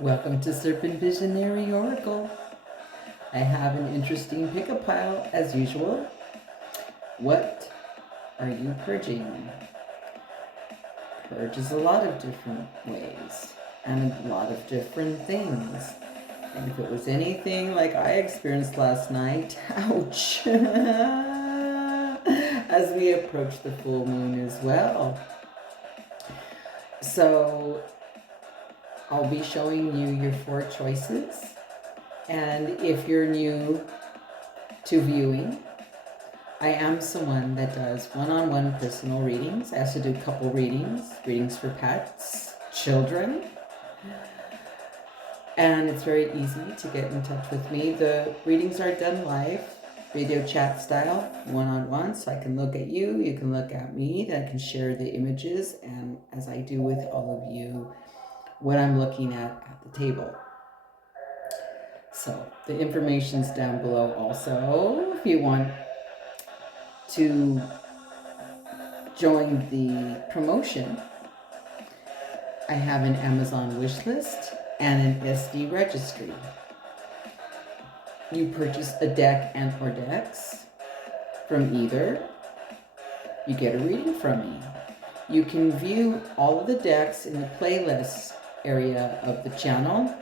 Welcome to Serpent Visionary Oracle. I have an interesting pickup pile as usual. What are you purging? Purge is a lot of different ways and a lot of different things. And if it was anything like I experienced last night, ouch, as we approach the full moon as well. So I'll be showing you your 4 choices. And if you're new to viewing, I am someone that does one-on-one personal readings. I also do couple readings for pets, children. And it's very easy to get in touch with me. The readings are done live, video chat style, one-on-one, so I can look at you, you can look at me, then I can share the images, and as I do with all of you, what I'm looking at the table. So the information's down below also. If you want to join the promotion, I have an Amazon wishlist and an ESTY Registry. You purchase a deck and or decks from either. You get a reading from me. You can view all of the decks in the playlist area of the channel,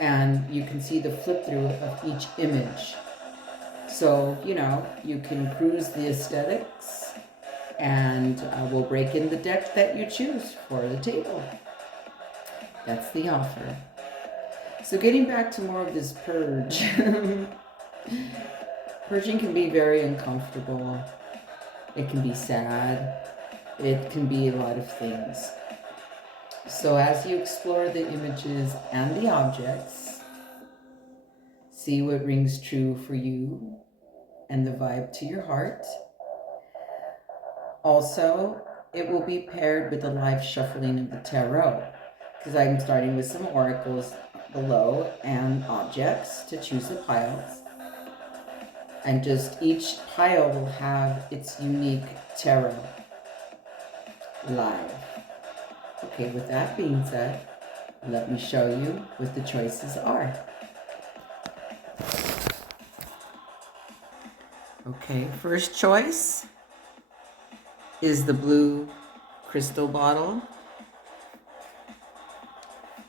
and you can see the flip through of each image. So, you can cruise the aesthetics, and we'll break in the deck that you choose for the table. That's the offer. So getting back to more of this purge. Purging can be very uncomfortable. It can be sad. It can be a lot of things. So as you explore the images and the objects, see what rings true for you and the vibe to your heart. Also, it will be paired with the live shuffling of the tarot, because I'm starting with some oracles below and objects to choose the piles. And just each pile will have its unique tarot live. Okay, with that being said, let me show you what the choices are. Okay, first choice is the blue crystal bottle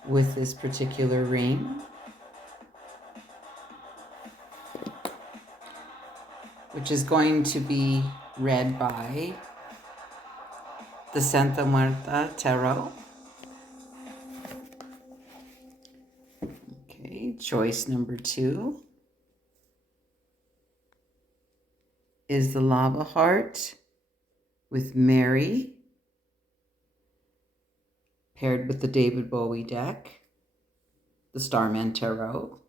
with this particular ring, which is going to be read by the Santa Muerta Tarot. Okay, choice number 2 is the Lava Heart with Mary, paired with the David Bowie deck, the Starman Tarot.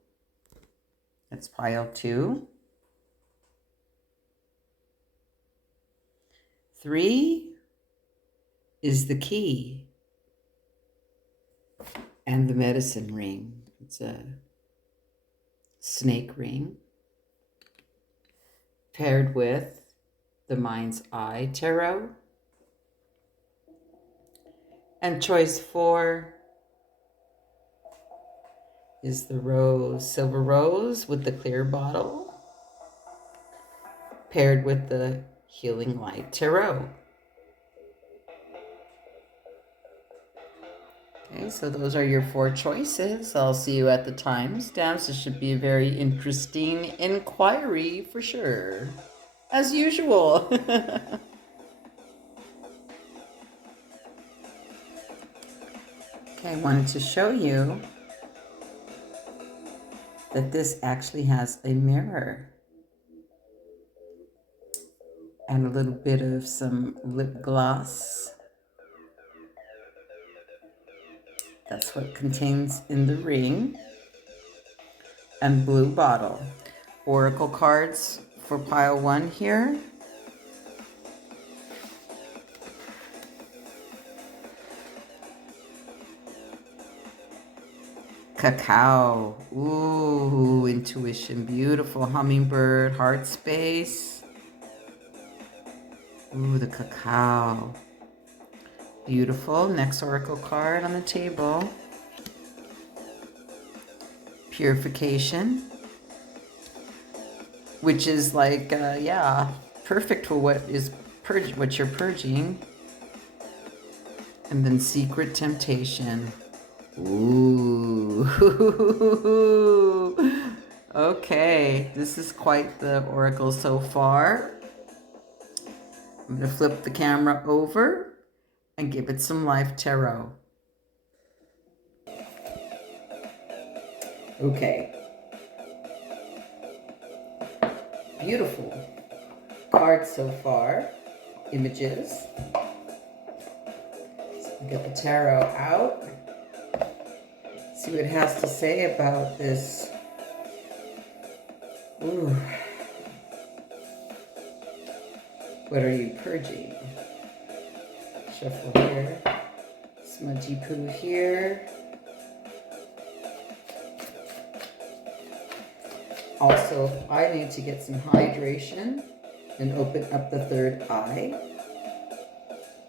That's pile 2. 3 is the Key and the Medicine Ring. It's a snake ring, paired with the Mind's Eye Tarot. And choice 4 is the Silver Rose with the clear bottle, paired with the Healing Light Tarot. Okay, so those are your 4 choices. I'll see you at the timestamps. This should be a very interesting inquiry for sure, as usual. Okay, I wanted to show you that this actually has a mirror and a little bit of some lip gloss. That's what contains in the ring. And blue bottle. Oracle cards for pile 1 here. Cacao. Ooh, intuition. Beautiful. Hummingbird. Heart space. Ooh, the cacao. Beautiful. Next oracle card on the table. purification, which is like, yeah, perfect for what you're purging. And then secret temptation. Ooh. Okay, this is quite the oracle so far. I'm going to flip the camera over and give it some live tarot. Okay. Beautiful cards so far. Images. So get the tarot out. See what it has to say about this. Ooh. What are you purging? Shuffle here. Smudgy poo here. Also, I need to get some hydration and open up the third eye.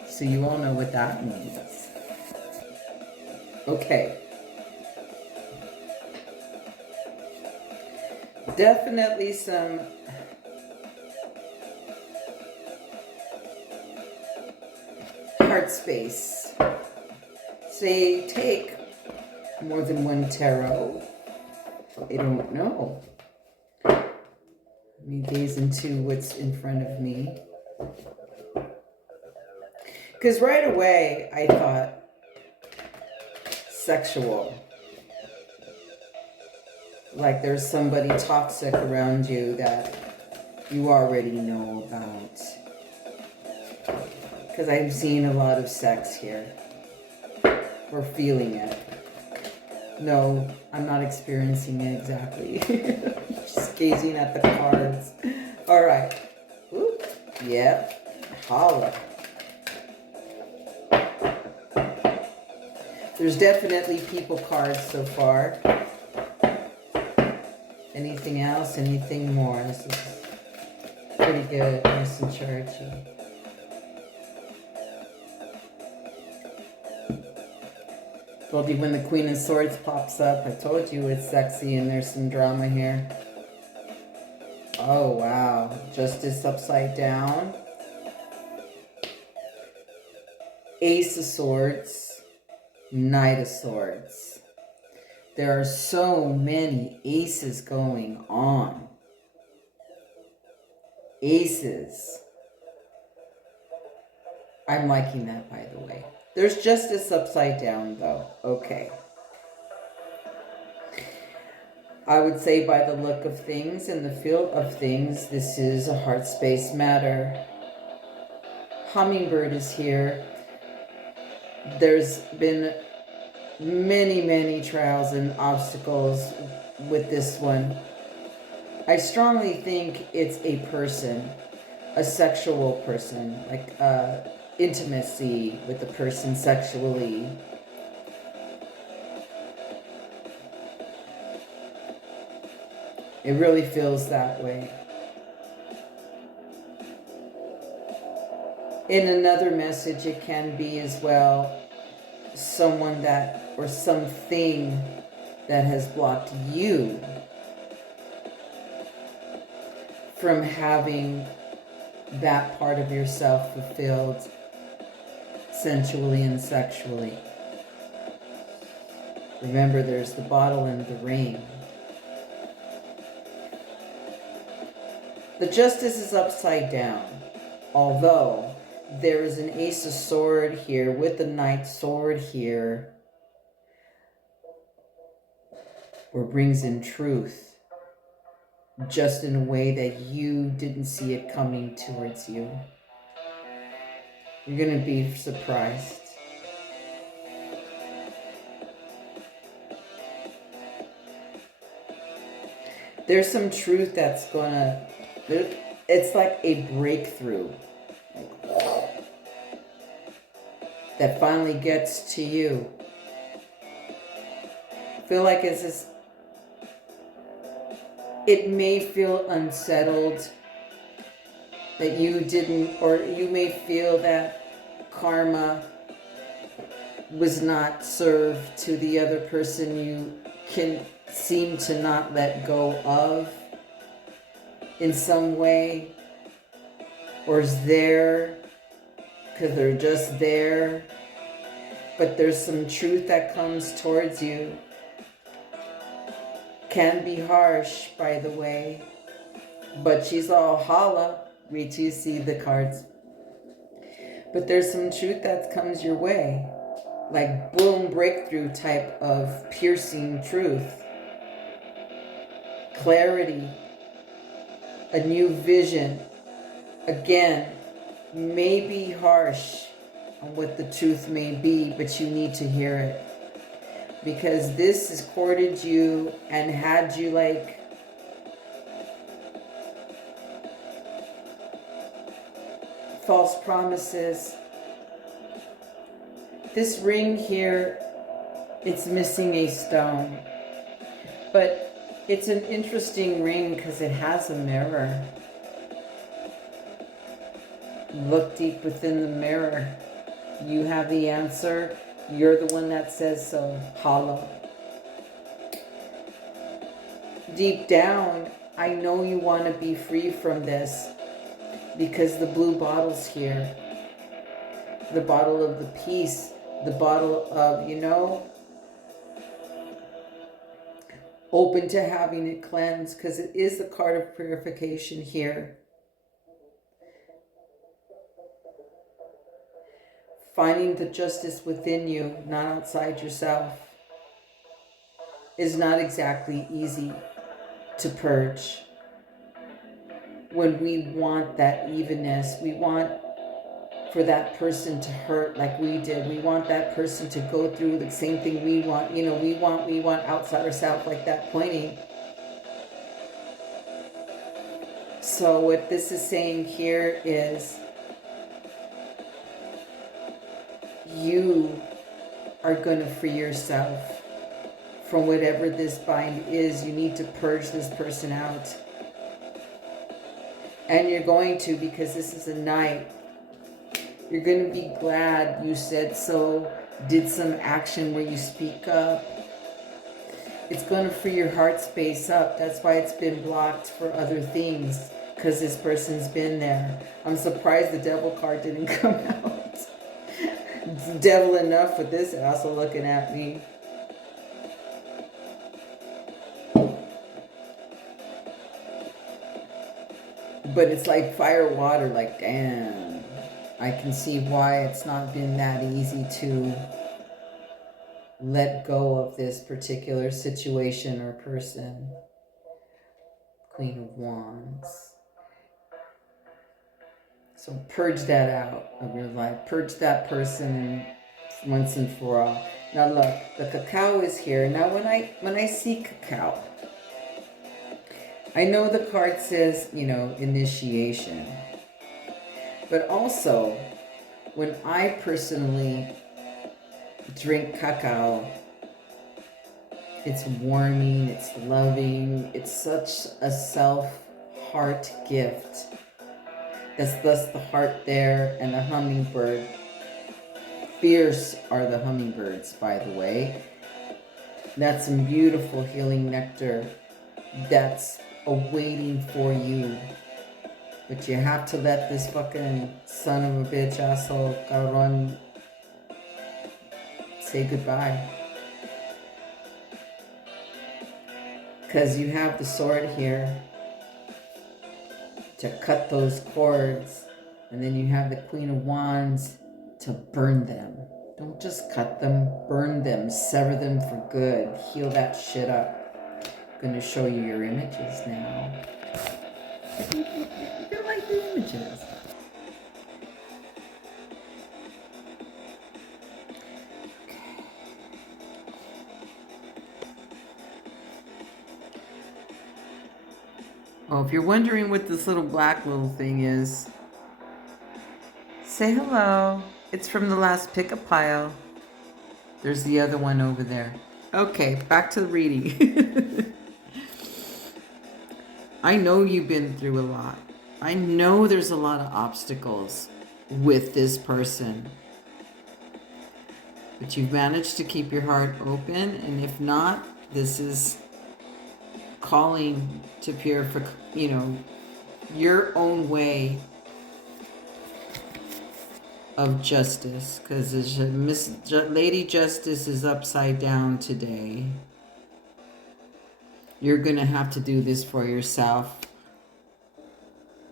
So you all know what that means. Okay. Definitely some heart space. Say, take more than one tarot. I don't know. Let me gaze into what's in front of me. Because right away, I thought sexual. Like there's somebody toxic around you that you already know about. Because I'm seeing a lot of sex here. Or feeling it. No, I'm not experiencing it exactly. Just gazing at the cards. All right. Oop. Yep. Holla. There's definitely people cards so far. Anything else? Anything more? This is pretty good. Nice and churchy. Told you when the Queen of Swords pops up, I told you it's sexy and there's some drama here. Oh, wow. Justice upside down. Ace of Swords. Knight of Swords. There are so many aces going on. Aces. I'm liking that, by the way. There's justice upside down, though. Okay. I would say by the look of things and the feel of things, this is a heart space matter. Hummingbird is here. There's been many, many trials and obstacles with this one. I strongly think it's a person, a sexual person, like intimacy with the person sexually. It really feels that way. In another message, it can be as well someone that, or something that has blocked you from having that part of yourself fulfilled sensually and sexually. Remember, there's the bottle and the ring. The justice is upside down, although there is an ace of sword here with the knight sword here, or brings in truth, just in a way that you didn't see it coming towards you. You're going to be surprised. There's some truth that's going to, it's like a breakthrough. That finally gets to you. I feel like it's this, it may feel unsettled that you didn't, or you may feel that karma was not served to the other person you can seem to not let go of in some way, or is there because they're just there, but there's some truth that comes towards you. Can be harsh, by the way, but she's all holla. Wait till you see the cards. But there's some truth that comes your way, like boom, breakthrough type of piercing truth, clarity, a new vision. Again, may be harsh on what the truth may be, but you need to hear it. Because this has courted you and had you like false promises. This ring here, it's missing a stone. But it's an interesting ring because it has a mirror. Look deep within the mirror. You have the answer. You're the one that says so. Holla. Deep down, I know you want to be free from this because the blue bottle's here. The bottle of the peace. The bottle of, open to having it cleansed, because it is the card of purification here. Finding the justice within you, not outside yourself, is not exactly easy to purge. When we want that evenness, we want for that person to hurt like we did. We want that person to go through the same thing we want. We want outside ourselves, like that pointing. So what this is saying here is you are going to free yourself from whatever this bind is. You need to purge this person out. And you're going to, because this is a night. You're going to be glad you said so, did some action where you speak up. It's going to free your heart space up. That's why it's been blocked for other things, because this person's been there. I'm surprised the devil card didn't come out. It's devil enough for this asshole looking at me. But it's like fire, water, like damn. I can see why it's not been that easy to let go of this particular situation or person. Queen of Wands. So purge that out of your life. Purge that person once and for all. Now look, the cacao is here. Now when I see cacao, I know the card says, initiation. But also, when I personally drink cacao, it's warming, it's loving, it's such a self-heart gift. That's thus the heart there and the hummingbird. Fierce are the hummingbirds, by the way. That's some beautiful healing nectar that's awaiting for you. But you have to let this fucking son of a bitch asshole Caron say goodbye. Because you have the sword here to cut those cords. And then you have the Queen of Wands to burn them. Don't just cut them, burn them, sever them for good. Heal that shit up. I'm going to show you your images now. You're gonna like the images. Oh, if you're wondering what this little black little thing is, say hello. It's from the last pickup pile. There's the other one over there. Okay, back to the reading. I know you've been through a lot. I know there's a lot of obstacles with this person. But you've managed to keep your heart open, and if not, This is calling to purify, your own way of justice, because Lady Justice is upside down today. You're gonna have to do this for yourself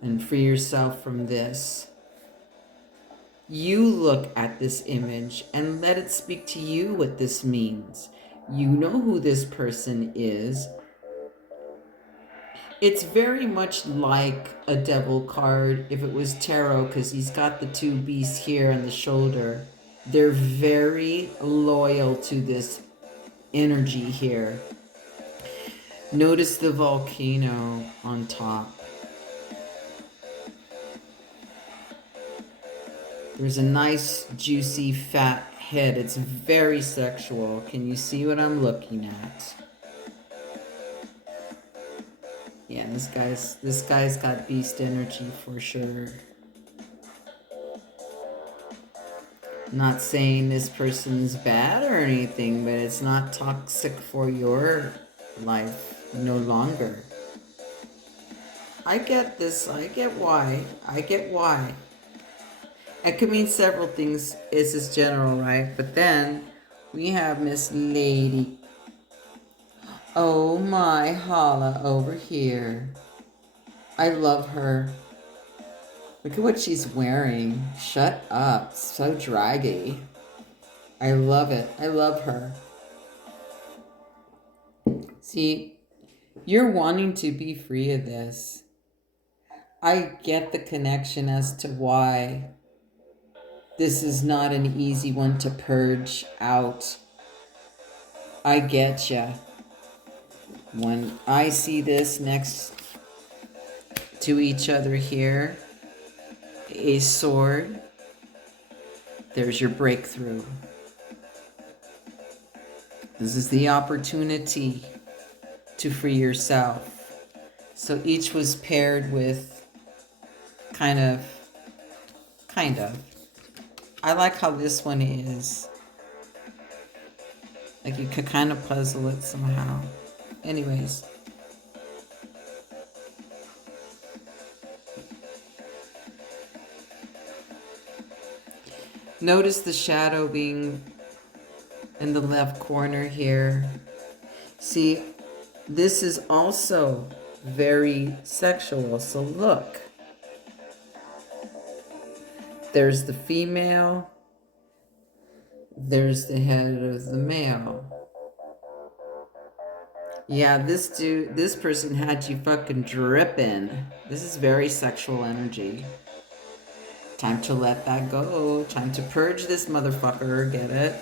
and free yourself from this. You look at this image and let it speak to you what this means. You know who this person is. It's very much like a devil card if it was tarot, because he's got the two beasts here on the shoulder. They're very loyal to this energy here. Notice the volcano on top. There's a nice, juicy, fat head. It's very sexual. Can you see what I'm looking at? Yeah, this guy's got beast energy for sure. Not saying this person's bad or anything, but it's not toxic for your life no longer. I get this. I get why. It could mean several things. It's just general, right? But then we have Miss Lady. Oh my, Hala over here. I love her. Look at what she's wearing. Shut up. So draggy. I love it. I love her. See, you're wanting to be free of this. I get the connection as to why this is not an easy one to purge out. I get ya. When I see this next to each other here, a sword, there's your breakthrough. This is the opportunity to free yourself. So each was paired with kind of. I like how this one is. Like you could kind of puzzle it somehow. Anyways. Notice the shadow being in the left corner here. See, this is also very sexual. So look. There's the female. There's the head of the male. Yeah, this person had you fucking dripping. This is very sexual energy. Time to let that go. Time to purge this motherfucker, get it?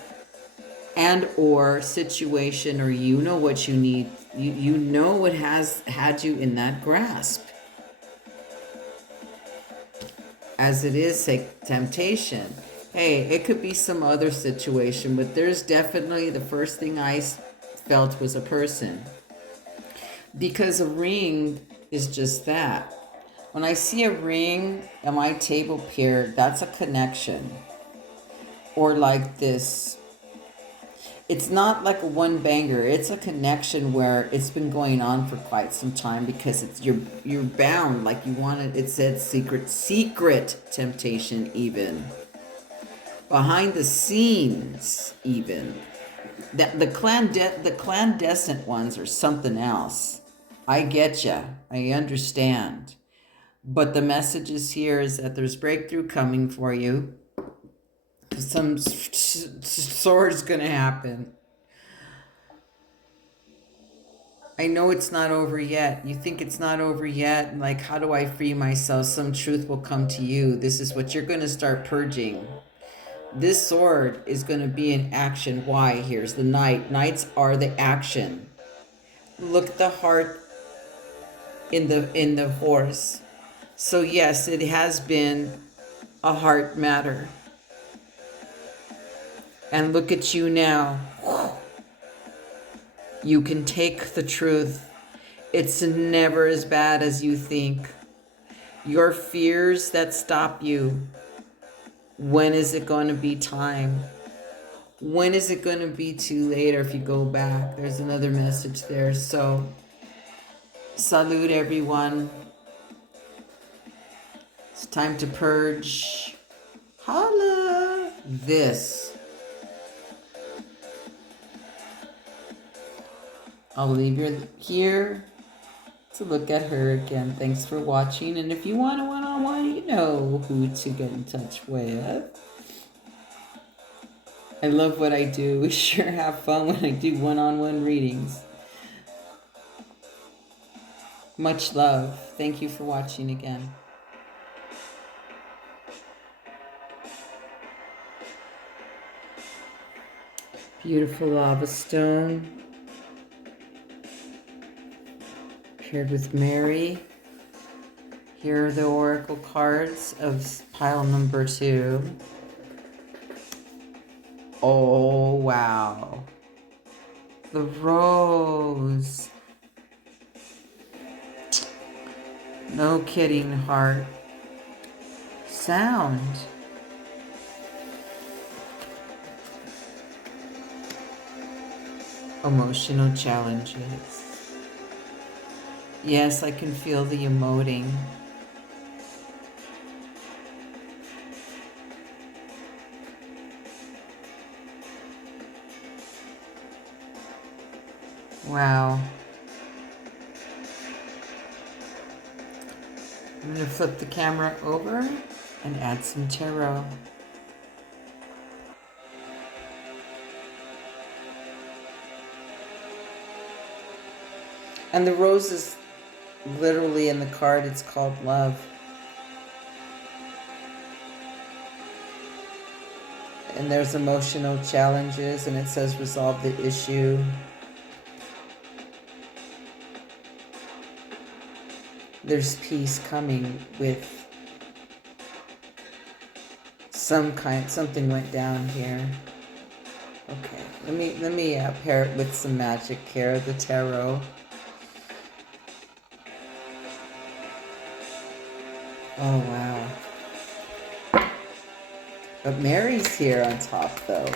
And or situation, or you know what you need. You know what has had you in that grasp. As it is, say, temptation. Hey, it could be some other situation, but there's definitely the first thing I felt was a person. Because a ring is just that. When I see a ring on my table here, that's a connection. Or like this. It's not like a one banger. It's a connection where it's been going on for quite some time because it's you're bound. Like you want it. It said secret temptation even. Behind the scenes even. The clandestine ones are something else. I get ya. I understand. But the message is here is that there's breakthrough coming for you. Some sword's gonna happen. I know it's not over yet. You think it's not over yet? Like, how do I free myself? Some truth will come to you. This is what you're gonna start purging. This sword is gonna be in action. Why? Here's the knight. Knights are the action. Look at the heart in the horse. So yes, it has been a heart matter. And look at you now. You can take the truth. It's never as bad as you think. Your fears that stop you. When is it going to be time? when is it going to be too late? Or if you go back, there's another message there. So, salute everyone. It's time to purge. Holla! This. I'll leave you here to look at her again. Thanks for watching. And if you want a one-on-one, you know who to get in touch with. I love what I do. We sure have fun when I do one-on-one readings. Much love. Thank you for watching again. Beautiful lava stone. Paired with Mary. Here are the oracle cards of pile number 2. Oh, wow. The rose. No kidding, heart. Sound. Emotional challenges. Yes, I can feel the emoting. Wow. I'm going to flip the camera over and add some tarot. And the rose is literally in the card, it's called love. And there's emotional challenges, and it says resolve the issue. There's peace coming with something went down here. Okay, let me pair it with some magic here, the tarot. Oh, wow. But Mary's here on top, though.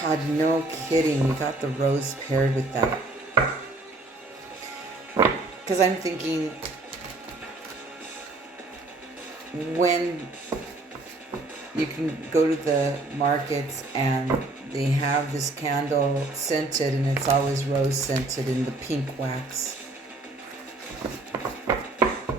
God, no kidding. We got the rose paired with that. Because I'm thinking, when you can go to the markets and they have this candle scented, and it's always rose scented in the pink wax.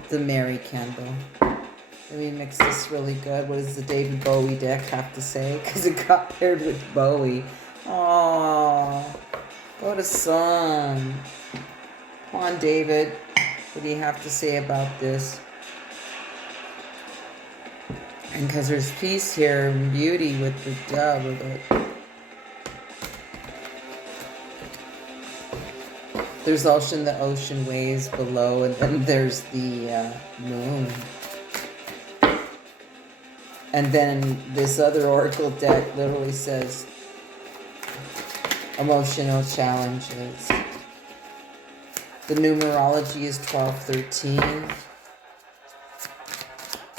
The Mary candle. Let me mix this really good. What does the David Bowie deck have to say? Because it got paired with Bowie. Oh, what a song. Come on, David. What do you have to say about this? And because there's peace here and beauty with the dove of it. There's also the ocean waves below, and then there's the moon. And then this other oracle deck literally says emotional challenges. The numerology is 1213.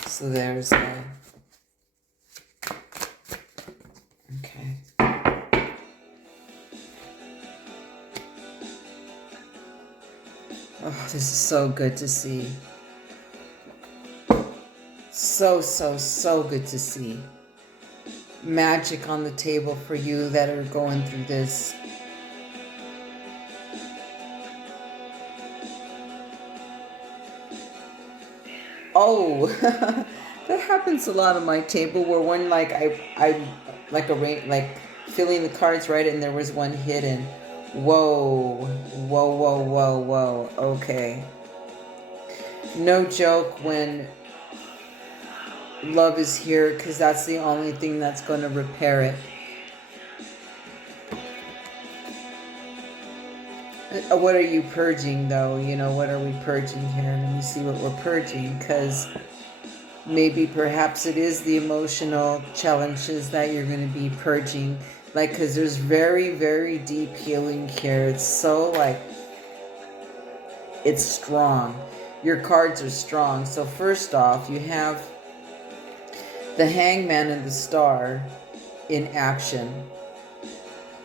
So there's that. Okay. Oh, this is so good to see. So good to see. Magic on the table for you that are going through this. Oh, that happens a lot on my table where one I like filling the cards right, and there was one hidden. Whoa. Okay. No joke when love is here, because that's the only thing that's going to repair it. What are you purging, though? You know, what are we purging here? Let me see what we're purging, because maybe perhaps it is the emotional challenges that you're going to be purging. Like, because there's very, very deep healing here. It's so, like, it's strong. Your cards are strong. So first off, you have the Hangman and the Star. in action,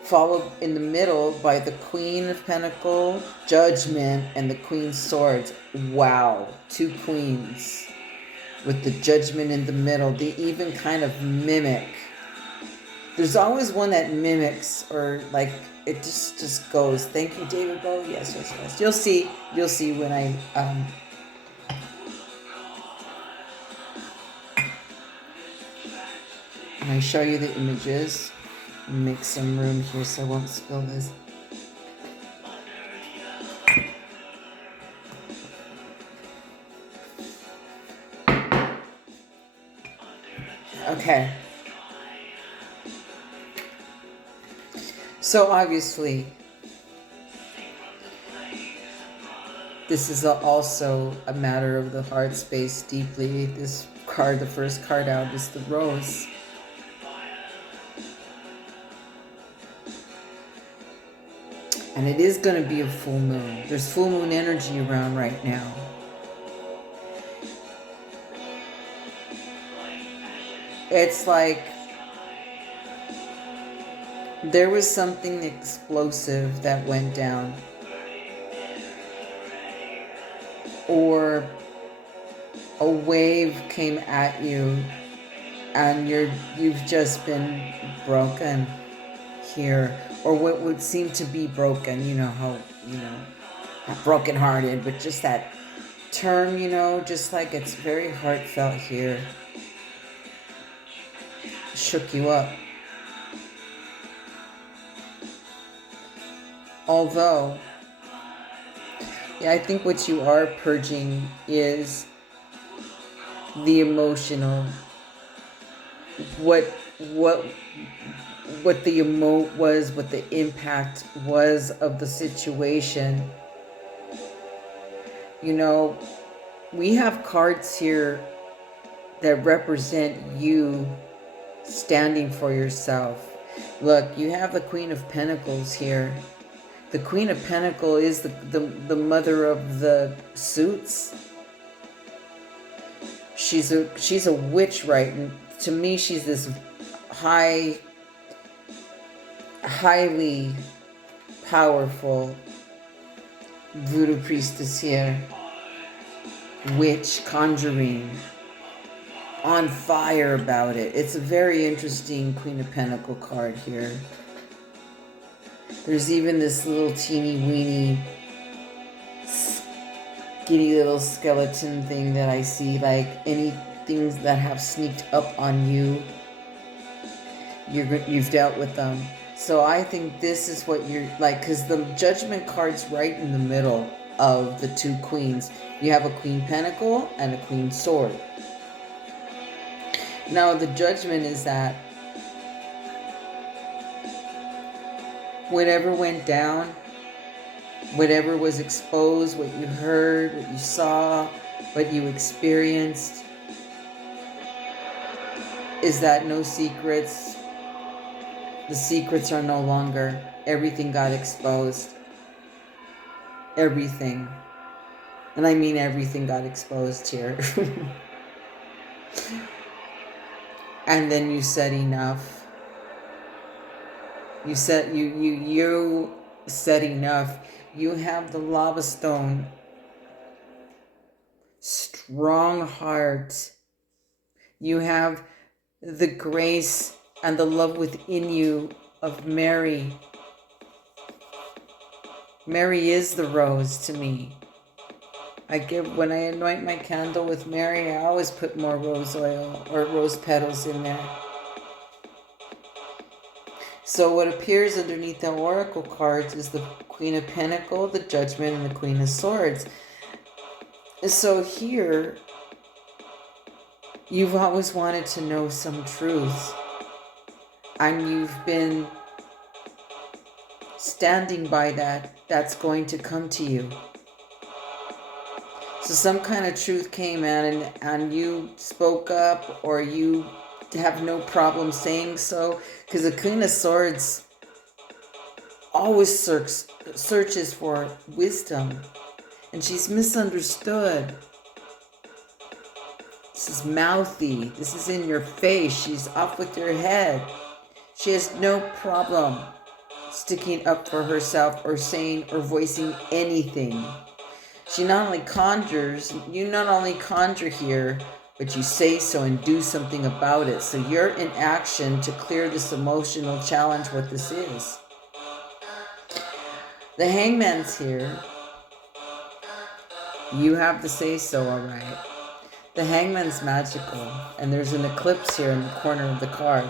followed in the middle by the Queen of Pentacles, Judgment, and the Queen's Swords. Wow, 2 queens with the Judgment in the middle. They even kind of mimic. There's always one that mimics, or like it just goes. Thank you, David Bow. Yes. You'll see when I show you the images. Make some room here so I won't spill this. Okay. So obviously, this is also a matter of the heart space deeply. This card, the first card out, is the Rose. And it is going to be a full moon. There's full moon energy around right now. It's like there was something explosive that went down. Or a wave came at you and you've just been broken here. Or what would seem to be broken, not brokenhearted, but just that term, just like it's very heartfelt here. Shook you up. Although, I think what you are purging is the emotional, what the emote was, what the impact was of the situation. We have cards here that represent you standing for yourself. Look, you have the Queen of Pentacles here. The Queen of Pentacles is the mother of the suits. She's a witch, right? And to me, she's this highly powerful voodoo priestess here. Witch, conjuring, on fire about it. It's a very interesting Queen of Pentacles card here. There's even this little teeny weeny skinny little skeleton thing that I see, like any things that have sneaked up on you, you've dealt with them. So I think this is what you're like, because the Judgment card's right in the middle of the 2 queens. You have a Queen Pentacle and a Queen Sword. Now the Judgment is that whatever went down, whatever was exposed, what you heard, what you saw, what you experienced, is that no secrets. The secrets are no longer. Everything got exposed. Everything. And I mean everything got exposed here. And then you said enough. You said you said enough. You have the lava stone. Strong heart. You have the grace and the love within you of Mary. Mary is the rose to me. When I anoint my candle with Mary, I always put more rose oil or rose petals in there. So what appears underneath the oracle cards is the Queen of Pentacles, the Judgment, and the Queen of Swords. So here, you've always wanted to know some truths. And you've been standing by that. That's going to come to you. So some kind of truth came in and you spoke up, or you have no problem saying so. Because the Queen of Swords always searches for wisdom. And she's misunderstood. This is mouthy. This is in your face. She's off with your head. She has no problem sticking up for herself or saying or voicing anything. She not only conjures, you not only conjure here, but you say so and do something about it. So you're in action to clear this emotional challenge, what this is. The Hangman's here. You have to say so, all right. The Hangman's magical, and there's an eclipse here in the corner of the card.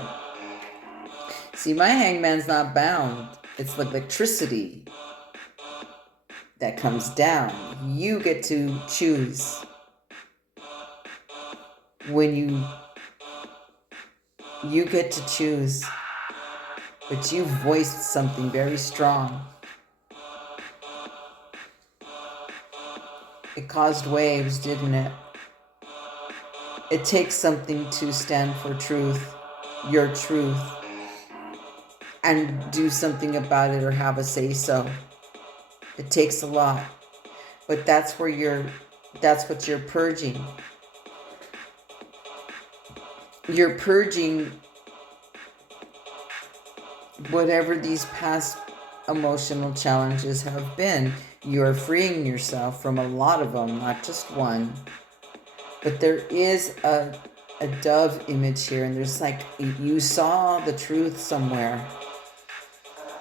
See, my Hangman's not bound. It's electricity that comes down. You get to choose when you get to choose, but you voiced something very strong. It caused waves, didn't it? It takes something to stand for truth, your truth, and do something about it or have a say so. It takes a lot, but that's what you're purging. You're purging whatever these past emotional challenges have been. You're freeing yourself from a lot of them, not just one. But there is a dove image here, and there's you saw the truth somewhere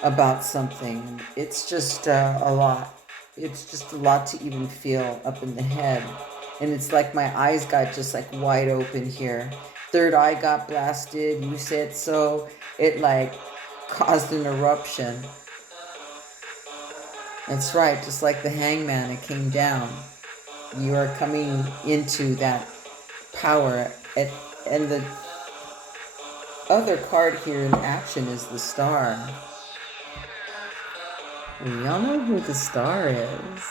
about something. It's just a lot. It's just a lot to even feel up in the head. And it's like my eyes got just wide open here. Third eye got blasted. You said so. It caused an eruption. That's right. Just like the Hangman, it came down. You are coming into that power. And the other card here in action is the Star. We all know who the Star is.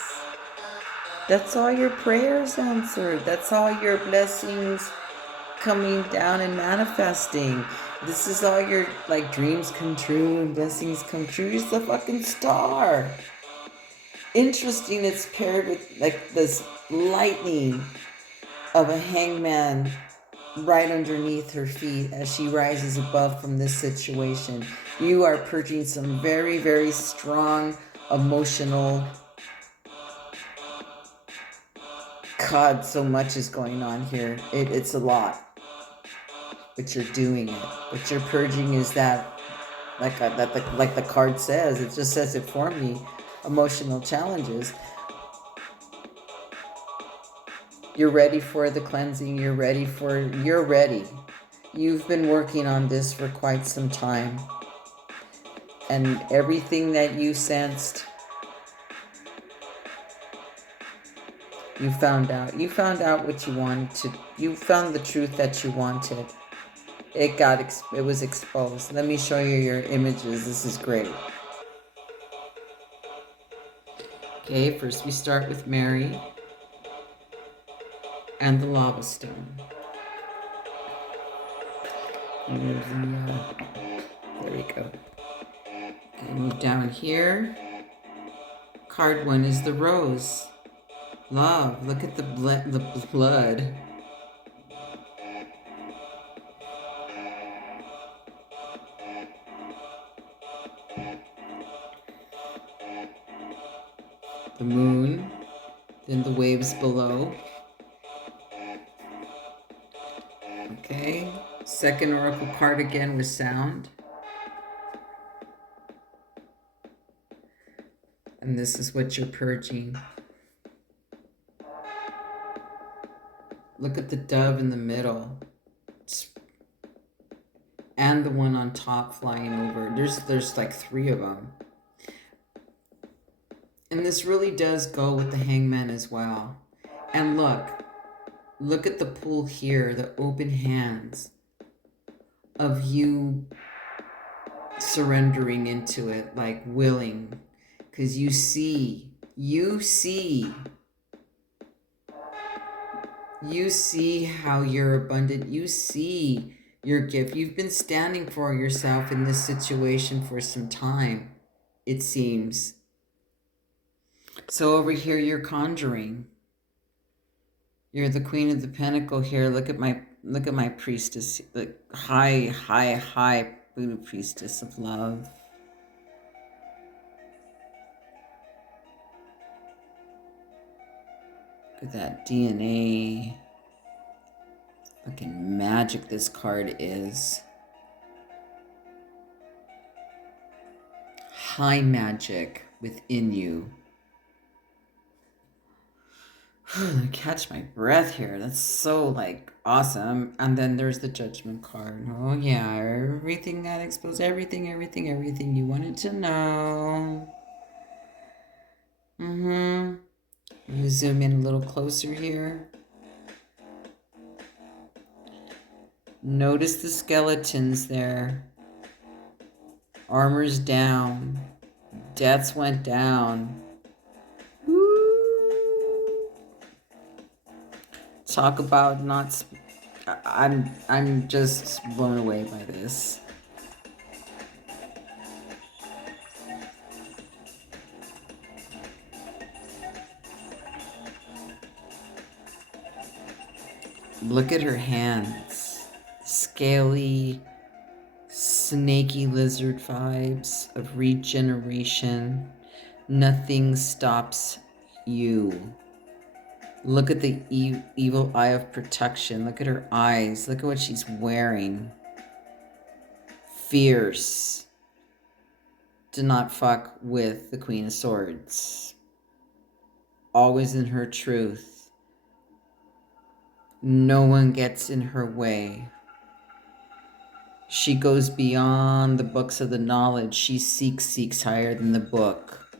That's all your prayers answered. That's all your blessings coming down and manifesting. This is all your dreams come true and blessings come true. It's the fucking Star. Interesting, it's paired with this lightning of a Hangman right underneath her feet as she rises above from this situation. You are purging some very, very strong emotional. God, so much is going on here. It's a lot. But you're doing it. What you're purging is that, like the card says, it just says it for me, emotional challenges. You're ready for the cleansing. You're ready. You've been working on this for quite some time. And everything that you sensed, you found out. You found out what you wanted. You found the truth that you wanted. It was exposed. Let me show you your images. This is great. Okay, first we start with Mary and the lava stone. There we go. Okay, move down here. Card 1 is the rose. Love. Look at the blood. The moon. Then the waves below. Okay. Second oracle card again with sound. And this is what you're purging. Look at the dove in the middle. And the one on top flying over. There's 3 of them. And this really does go with the Hangman as well. And look at the pool here, the open hands of you surrendering into it, willing. Because you see how you're abundant. You see your gift. You've been standing for yourself in this situation for some time, it seems. So over here, you're conjuring. You're the Queen of the Pentacle here. Look at my priestess. High Voodoo Priestess of Love. Look at that DNA. Fucking magic this card is. High magic within you. I catch my breath here. That's so like awesome. And then there's the Judgment card. Oh yeah, everything that exposed everything you wanted to know. I'm gonna zoom in a little closer here. Notice the skeletons there. Armor's down. Deaths went down. Woo. Talk about not. I'm just blown away by this. Look at her hands. Scaly, snaky lizard vibes of regeneration. Nothing stops you. Look at the evil eye of protection. Look at her eyes. Look at what she's wearing. Fierce. Do not fuck with the Queen of Swords. Always in her truth. No one gets in her way. She goes beyond the books of the knowledge. She seeks higher than the book.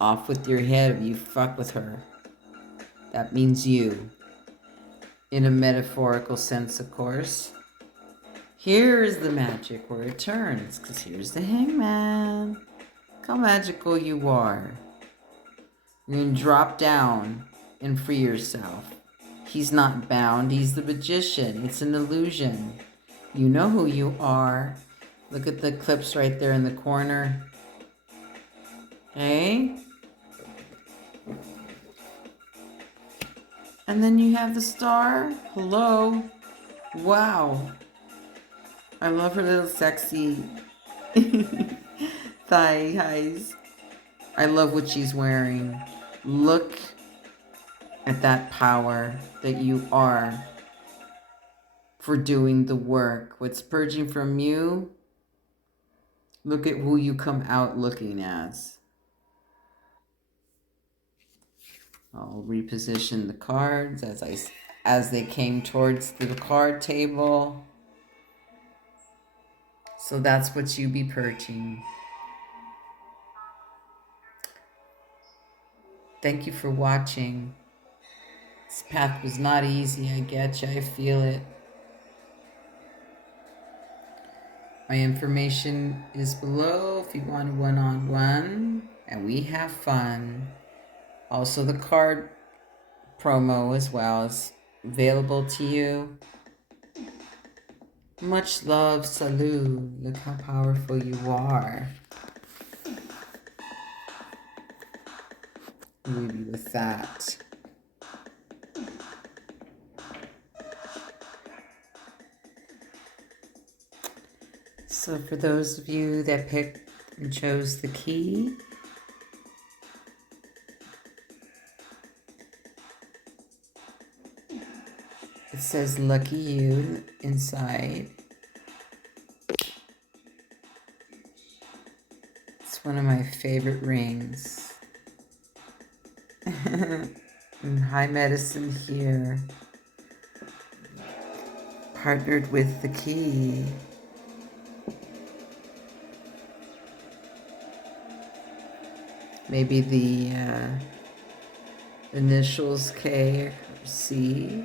Off with your head if you fuck with her. That means you. In a metaphorical sense, of course. Here's the magic where it turns, because here's the Hangman. Look how magical you are. You're going to drop down and free yourself. He's not bound. He's the magician. It's an illusion. You know who you are. Look at the eclipse right there in the corner. Okay? And then you have the star. Hello. Wow. I love her little sexy thighs. I love what she's wearing. Look at that power that you are for doing the work. What's purging from you? Look at who you come out looking as. I'll reposition the cards as they came towards the card table. So that's what you be purging. Thank you for watching. This path was not easy. I get you. I feel it. My information is below if you want a one-on-one, and we have fun. Also, the card promo as well is available to you. Much love, salute. Look how powerful you are. Maybe with that. So for those of you that picked and chose the key, it says lucky you inside. It's one of my favorite rings. And high medicine here. Partnered with the key. Maybe the initials K or C.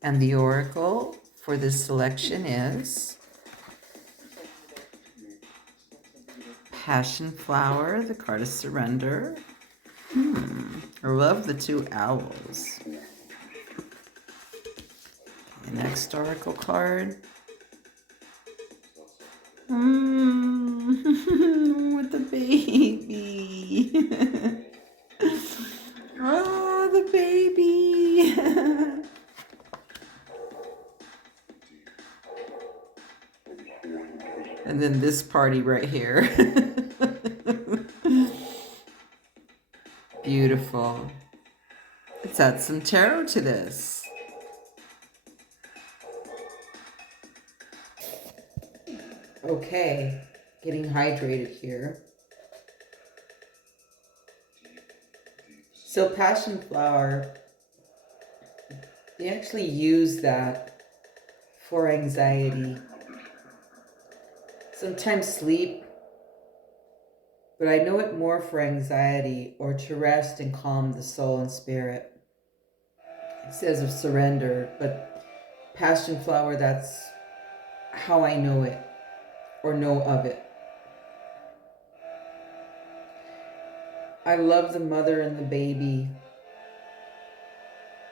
And the oracle for this selection is Passion Flower, the card of surrender. I love the two owls. The next oracle card. With the baby. baby. Oh, the baby. And then this party right here. Beautiful. Let's add some tarot to this. Okay, getting hydrated here. So passion flower, they actually use that for anxiety. Sometimes sleep, but I know it more for anxiety or to rest and calm the soul and spirit. It says of surrender, but passion flower, that's how I know it or know of it. I love the mother and the baby.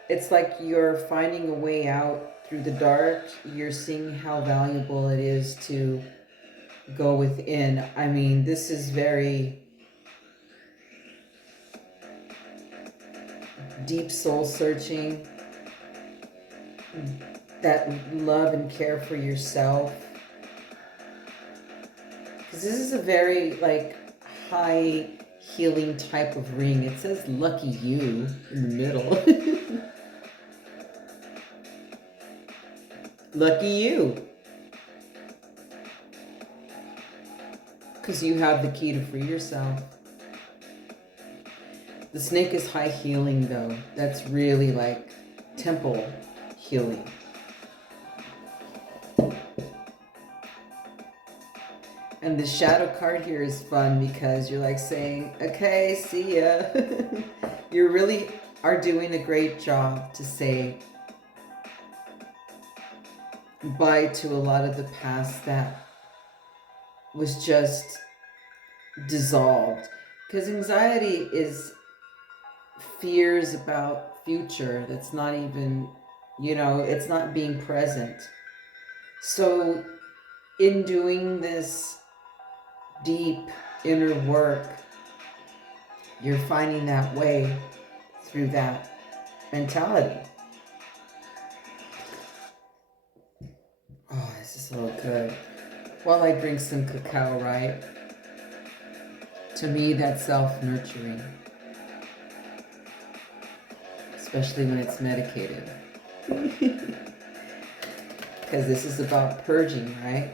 It's like you're finding a way out through the dark. You're seeing how valuable it is to go within. I mean, this is very deep soul searching. That love and care for yourself. Because this is a very like high healing type of ring. It says lucky you in the middle. Lucky you. Because you have the key to free yourself. The snake is high healing though. That's really like temple healing. And the shadow card here is fun because you're like saying, okay, see ya. You really are doing a great job to say bye to a lot of the past that was just dissolved. Because anxiety is fears about future that's not even, it's not being present. So in doing this deep inner work, you're finding that way through that mentality. Oh, this is so good. While I drink some cacao, right? To me, that's self-nurturing. Especially when it's medicated. Because this is about purging, right?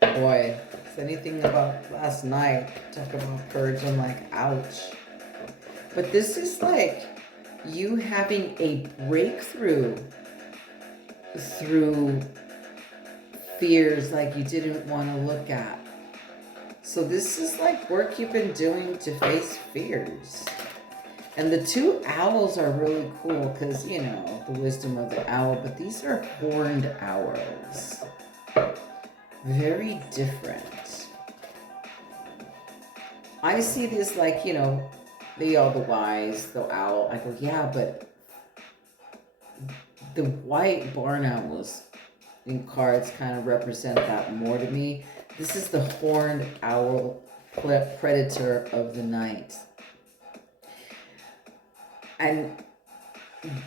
Boy, if anything about last night, talk about purge, I'm like, ouch. But this is like you having a breakthrough through fears like you didn't want to look at. So this is like work you've been doing to face fears. And the two owls are really cool because, the wisdom of the owl, but these are horned owls. Very different. I see this like, the wise, the owl. I go, yeah, but the white barn owls in cards kind of represent that more to me. This is the horned owl predator of the night. And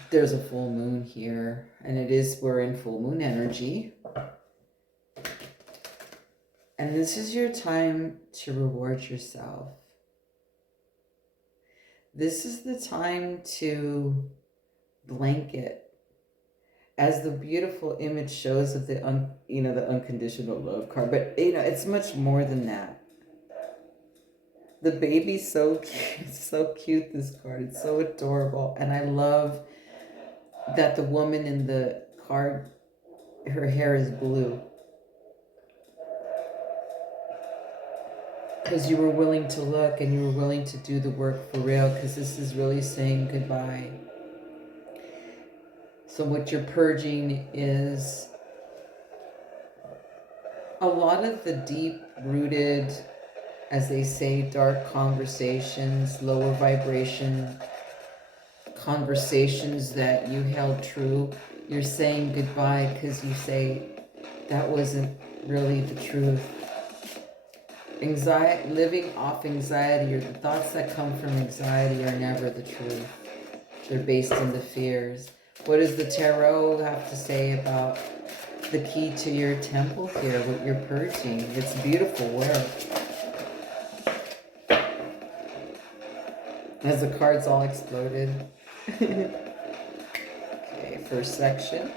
there's a full moon here, and we're in full moon energy. And this is your time to reward yourself. This is the time to blanket, as the beautiful image shows of the unconditional love card. But it's much more than that. The baby's so cute. It's so cute, this card. It's so adorable. And I love that the woman in the card, her hair is blue. Because you were willing to look and you were willing to do the work for real, because this is really saying goodbye. So what you're purging is a lot of the deep-rooted, as they say, dark conversations, lower vibration conversations that you held true. You're saying goodbye because you say that wasn't really the truth. Anxiety, living off anxiety, or the thoughts that come from anxiety are never the truth. They're based in the fears. What does the tarot have to say about the key to your temple here, what you're purging? It's beautiful work. As the cards all exploded. Okay, first section.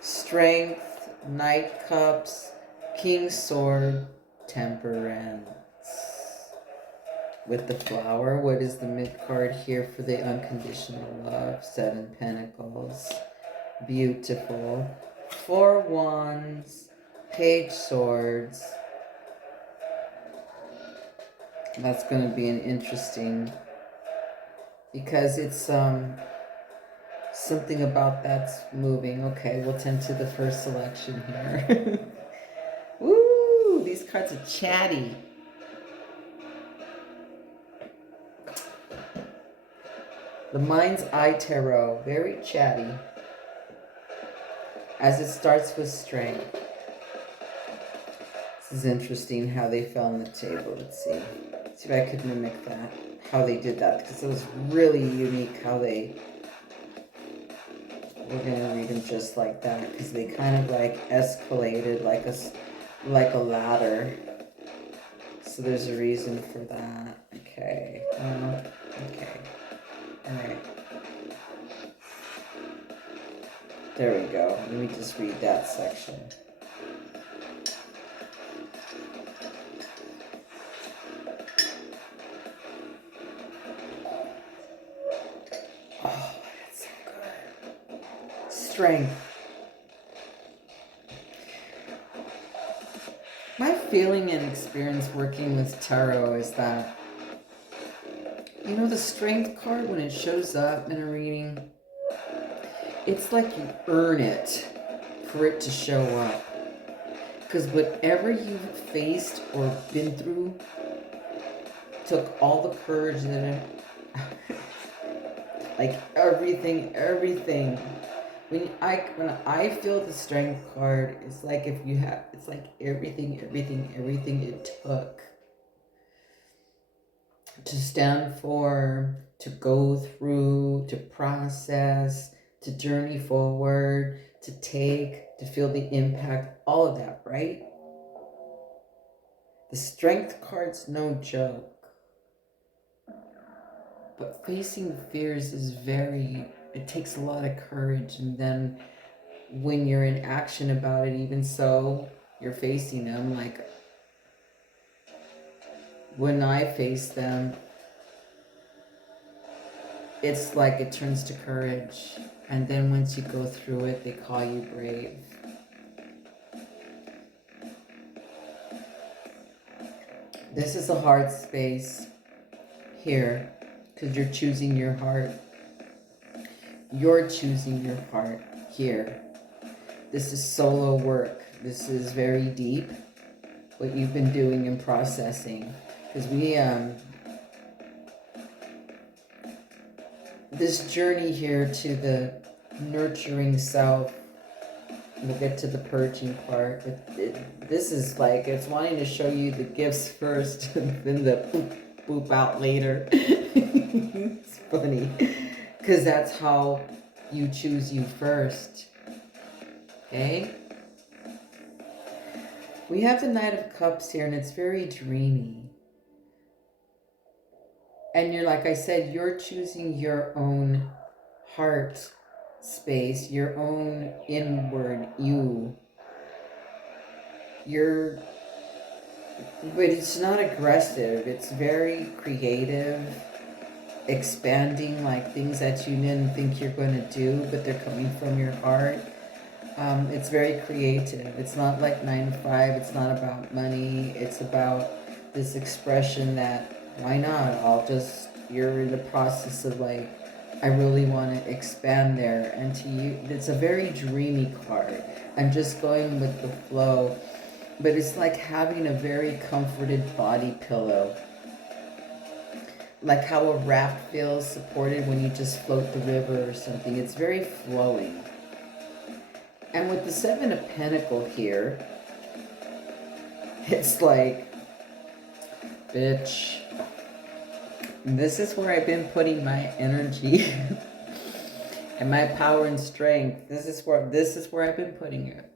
Strength, Knight Cups, King's Sword, Temperance. With the flower, what is the mid card here for the unconditional love? 7 Pentacles. Beautiful. 4 Wands, Page Swords. That's going to be an interesting, because it's something about that's moving. Okay, we'll tend to the first selection here. Woo! These cards are chatty. The Mind's Eye Tarot, very chatty. As it starts with strength. This is interesting how they fell on the table. Let's see. See if I could mimic that. How they did that. Because it was really unique how they... We're going to read them just like that. Because they kind of like escalated like a ladder. So there's a reason for that. Okay. Okay. Alright. There we go. Let me just read that section. Oh, that's so good. Strength. My feeling and experience working with tarot is that, you know, the strength card, when it shows up in a reading, it's like you earn it for it to show up. Because whatever you've faced or been through took all the courage that it, like everything. When I feel the strength card, it's like it's like everything it took to stand for, to go through, to process, to journey forward, to take, to feel the impact, all of that, right? The strength card's no joke. But facing fears is it takes a lot of courage. And then when you're in action about it, even so, you're facing them. Like when I face them, it's like it turns to courage. And then once you go through it, they call you brave. This is a hard space here because you're choosing your heart. You're choosing your heart here. This is solo work. This is very deep, what you've been doing and processing. Because this journey here to the nurturing self, we'll get to the purging part, but this is like, it's wanting to show you the gifts first and then the boop out later. It's funny, because that's how you choose you first. Okay? We have the Knight of Cups here, and it's very dreamy. And you're, like I said, you're choosing your own heart space, your own inward you. But it's not aggressive. It's very creative, expanding, like things that you didn't think you're going to do, but they're coming from your heart. It's very creative. It's not like 9 to 5. It's not about money. It's about this expression that, why not? You're in the process of like, I really want to expand there. And to you, it's a very dreamy card. I'm just going with the flow. But it's like having a very comforted body pillow. Like how a raft feels supported when you just float the river or something. It's very flowing. And with the 7 of Pentacles here, it's like bitch. This is where I've been putting my energy and my power and strength. This is where I've been putting it.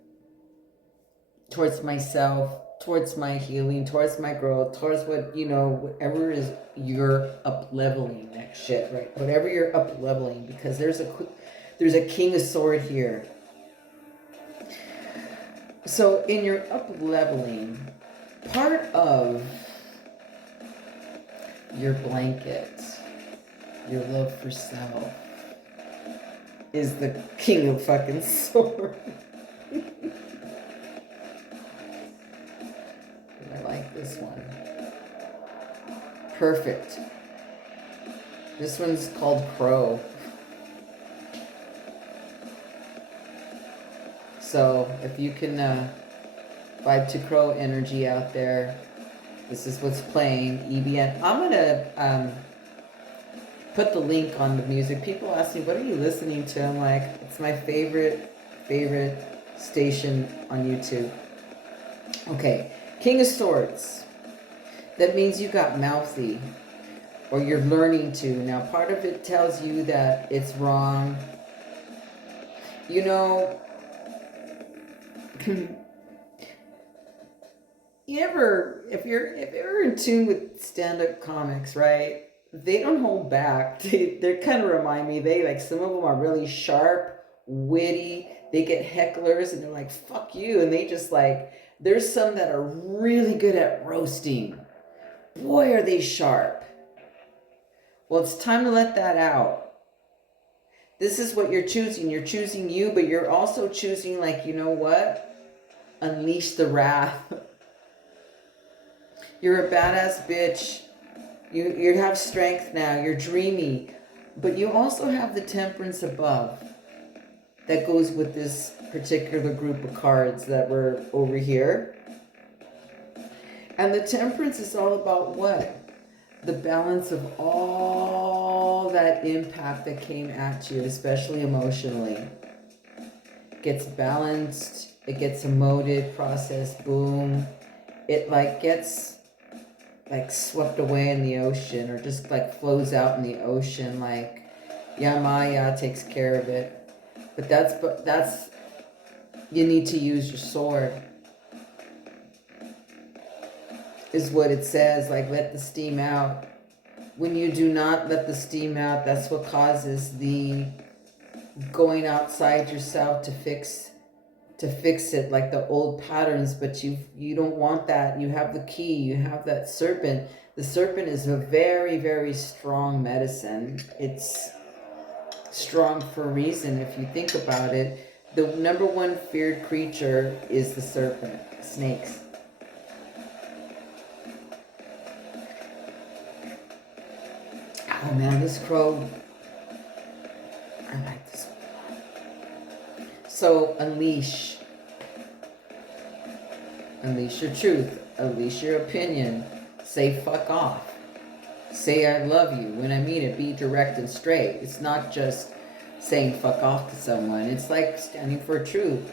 Towards myself, towards my healing, towards my growth, towards what, whatever is you're up leveling that shit, right? Whatever you're up leveling, because there's a King of Sword here. So in your up leveling, part of your blanket, your love for self, is the King of fucking Sword. I like this one. Perfect. This one's called Crow. So if you can vibe to Crow energy out there, this is what's playing. EBN. I'm gonna put the link on the music. People ask me, what are you listening to? I'm like, it's my favorite station on YouTube. Okay, King of Swords. That means you got mouthy, or you're learning to. Now, part of it tells you that it's wrong. You know, if you're in tune with stand-up comics, right? They don't hold back. They kind of remind me, some of them are really sharp, witty. They get hecklers and they're like, fuck you. And they just there's some that are really good at roasting. Boy, are they sharp. Well, it's time to let that out. This is what you're choosing. You're choosing you, but you're also choosing, you know what? Unleash the wrath. You're a badass bitch. You have strength now. You're dreamy. But you also have the temperance above that goes with this particular group of cards that were over here. And the temperance is all about what? The balance of all that impact that came at you, especially emotionally. It gets balanced. It gets emoted, processed, boom. It gets swept away in the ocean, or just flows out in the ocean, Yamaya takes care of it. But that's you need to use your sword, is what it says. Let the steam out. When you do not let the steam out, that's what causes the going outside yourself to fix it, the old patterns. But you don't want that. You have the key. You have that serpent. The serpent is a very, very strong medicine. It's strong for a reason. If you think about it, the number one feared creature is the serpent, snakes. Oh man, this crow, I like this one. So unleash your truth, unleash your opinion, say fuck off, say I love you. When I mean it, be direct and straight. It's not just saying fuck off to someone. It's standing for truth.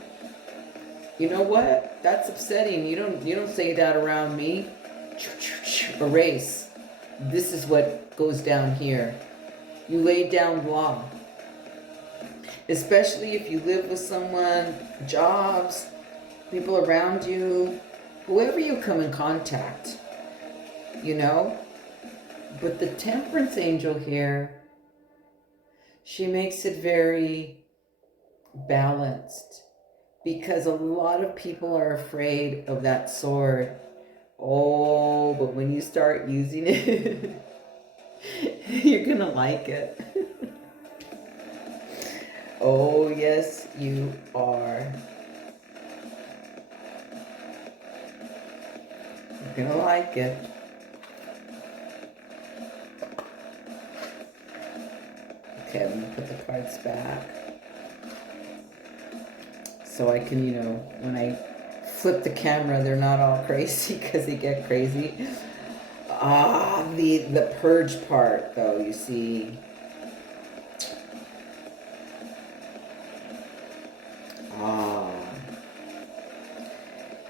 You know what? That's upsetting. You don't say that around me. Erase. This is what goes down here. You lay down law. Especially if you live with someone, jobs, people around you, whoever you come in contact, But the temperance angel here, she makes it very balanced, because a lot of people are afraid of that sword. Oh, but when you start using it, you're gonna like it. Oh, yes, you are. You're gonna like it. Okay, I'm gonna put the cards back so I can, when I flip the camera, they're not all crazy, because they get crazy. The purge part, though, you see.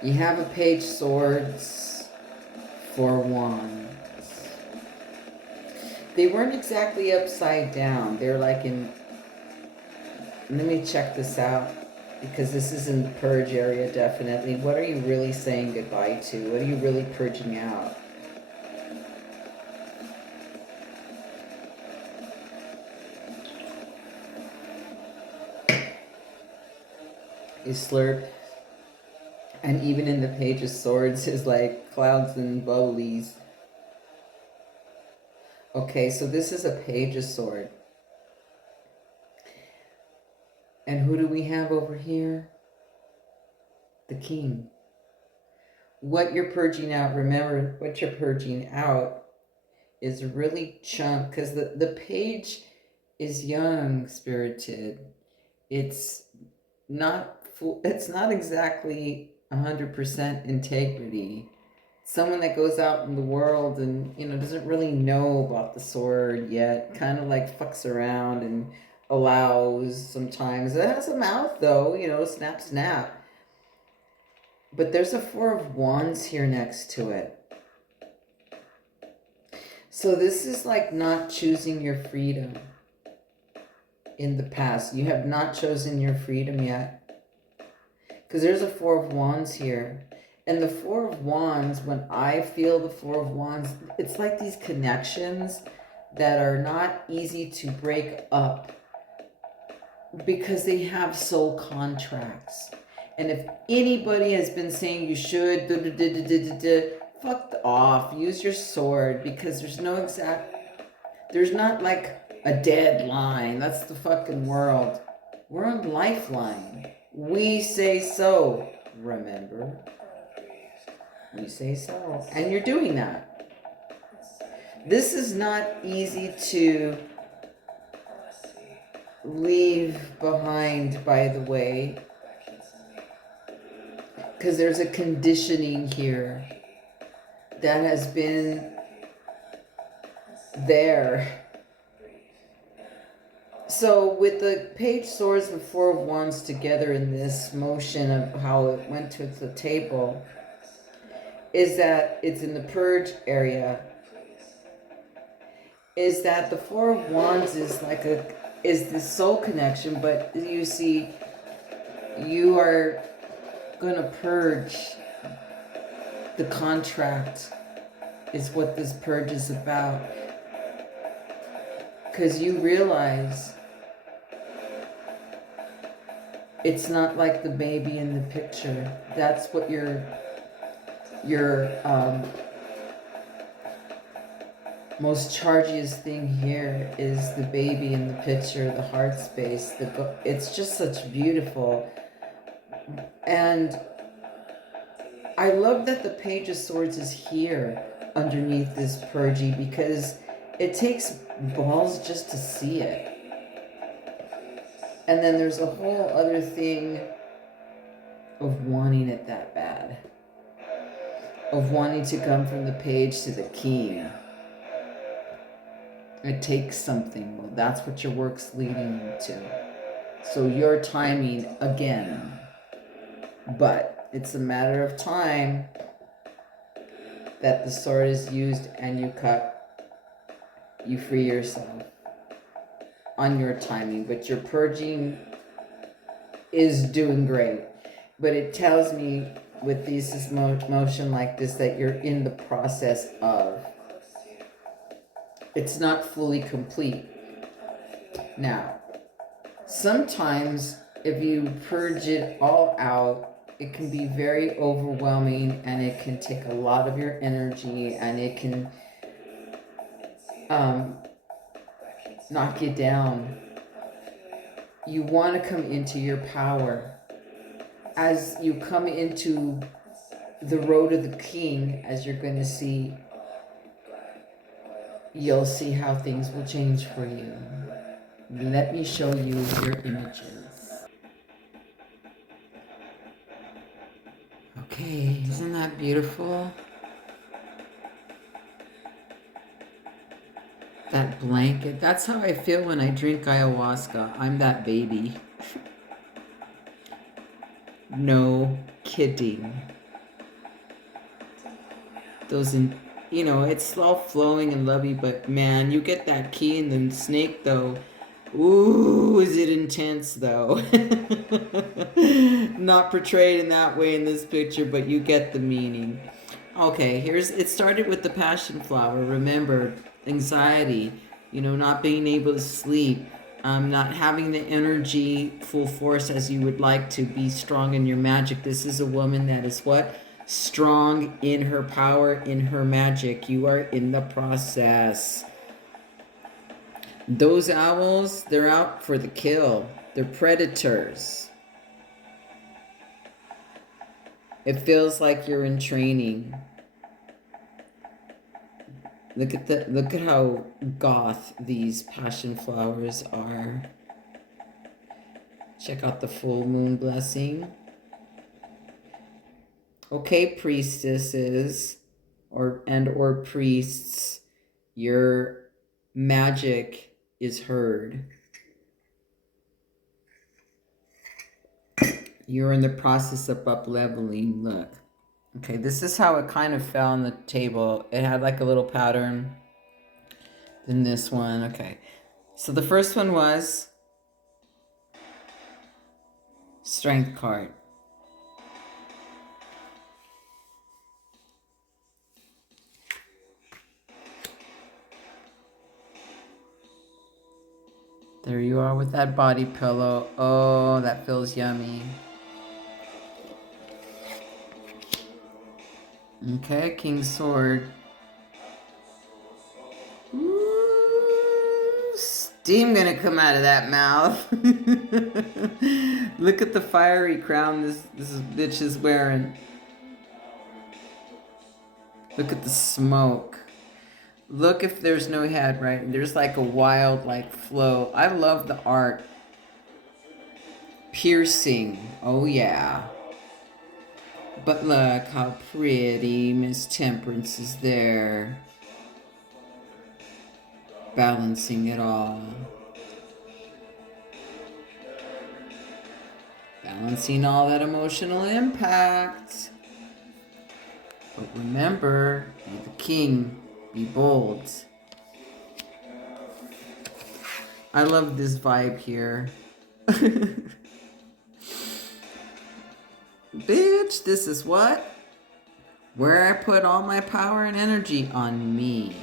You have a page swords, Four Wands. They weren't exactly upside down. They're like in... Let me check this out, because this is in the purge area, definitely. What are you really saying goodbye to? What are you really purging out? You slurp. And even in the Page of Swords is like clouds and bubblies. Okay, so this is a Page of Swords. And who do we have over here? The King. What you're purging out, remember, what you're purging out is really chunk, because the page is young spirited. It's not exactly 100% integrity. Someone that goes out in the world and, you know, doesn't really know about the sword yet, kind of like fucks around and allows sometimes. It has a mouth though, you know, snap, snap. But there's a Four of Wands here next to it. So this is like not choosing your freedom in the past. You have not chosen your freedom yet. Because there's a Four of Wands here. And the Four of Wands, when I feel the Four of Wands, it's like these connections that are not easy to break up because they have soul contracts. And if anybody has been saying you should, fuck off, use your sword, because there's no exact, there's not like a deadline. That's the fucking world. We're on lifeline. We say so, remember? We say so. And you're doing that. This is not easy to leave behind, by the way, because there's a conditioning here that has been there. So with the Page of Swords and Four of Wands together in this motion of how it went to the table, is that it's in the purge area, is that the Four of Wands is like is the soul connection, but you see, you are going to purge the contract is what this purge is about. Because you realize it's not like the baby in the picture. That's what your most chargiest thing here is the baby in the picture, the heart space. It's just such beautiful. And I love that the Page of Swords is here underneath this purgy, because it takes balls just to see it. And then there's a whole other thing of wanting it that bad. Of wanting to come from the page to the king. It takes something. Well, that's what your work's leading you to. So your timing again. But it's a matter of time that the sword is used and you cut. You free yourself on your timing. But your purging is doing great. But it tells me with this motion like this that you're in the process of. It's not fully complete. Now, sometimes if you purge it all out, it can be very overwhelming and it can take a lot of your energy and it can knock you down. You want to come into your power. As you come into the road of the king, as you're going to see, you'll see how things will change for you. Let me show you your images. Okay, isn't that beautiful? That blanket, that's how I feel when I drink ayahuasca. I'm that baby. No kidding. Those you know, it's all flowing and lovey, but man, you get that key and then snake though. Ooh, is it intense though? Not portrayed in that way in this picture, but you get the meaning. Okay, it started with the passion flower. Remember, anxiety, you know, not being able to sleep, not having the energy full force as you would like to be strong in your magic. This is a woman that is what? Strong in her power, in her magic. You are in the process. Those owls, they're out for the kill. They're predators. It feels like you're in training. Look at how goth these passion flowers are. Check out the full moon blessing. Okay, priestesses or priests, your magic is heard. You're in the process of up leveling. Look. Okay, this is how it kind of fell on the table. It had like a little pattern. Then this one. Okay. So the first one was strength card. There you are with that body pillow. Oh, that feels yummy. Okay, King Sword. Ooh, steam gonna come out of that mouth. Look at the fiery crown this bitch is wearing. Look at the smoke. Look if there's no head, right? There's like a wild like flow. I love the art. Piercing. Oh yeah. But look how pretty Miss Temperance is there. Balancing it all. Balancing all that emotional impact. But remember, be the king. Be bold. I love this vibe here. Bitch, this is what? Where I put all my power and energy on me.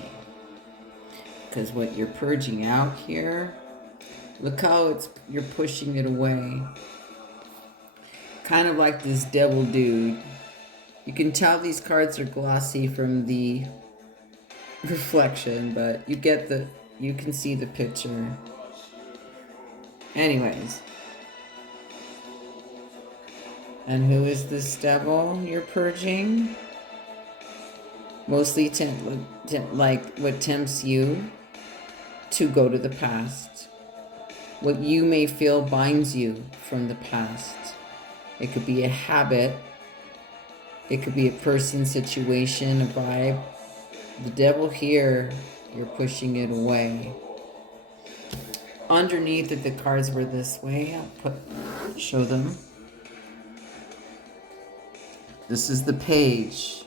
Because what you're purging out here, look how you're pushing it away. Kind of like this devil dude. You can tell these cards are glossy from the reflection, but you can see the picture. Anyways. And who is this devil you're purging? Mostly like what tempts you to go to the past. What you may feel binds you from the past. It could be a habit. It could be a person, situation, a vibe. The devil here, you're pushing it away. Underneath, if the cards were this way, I'll show them. This is the page.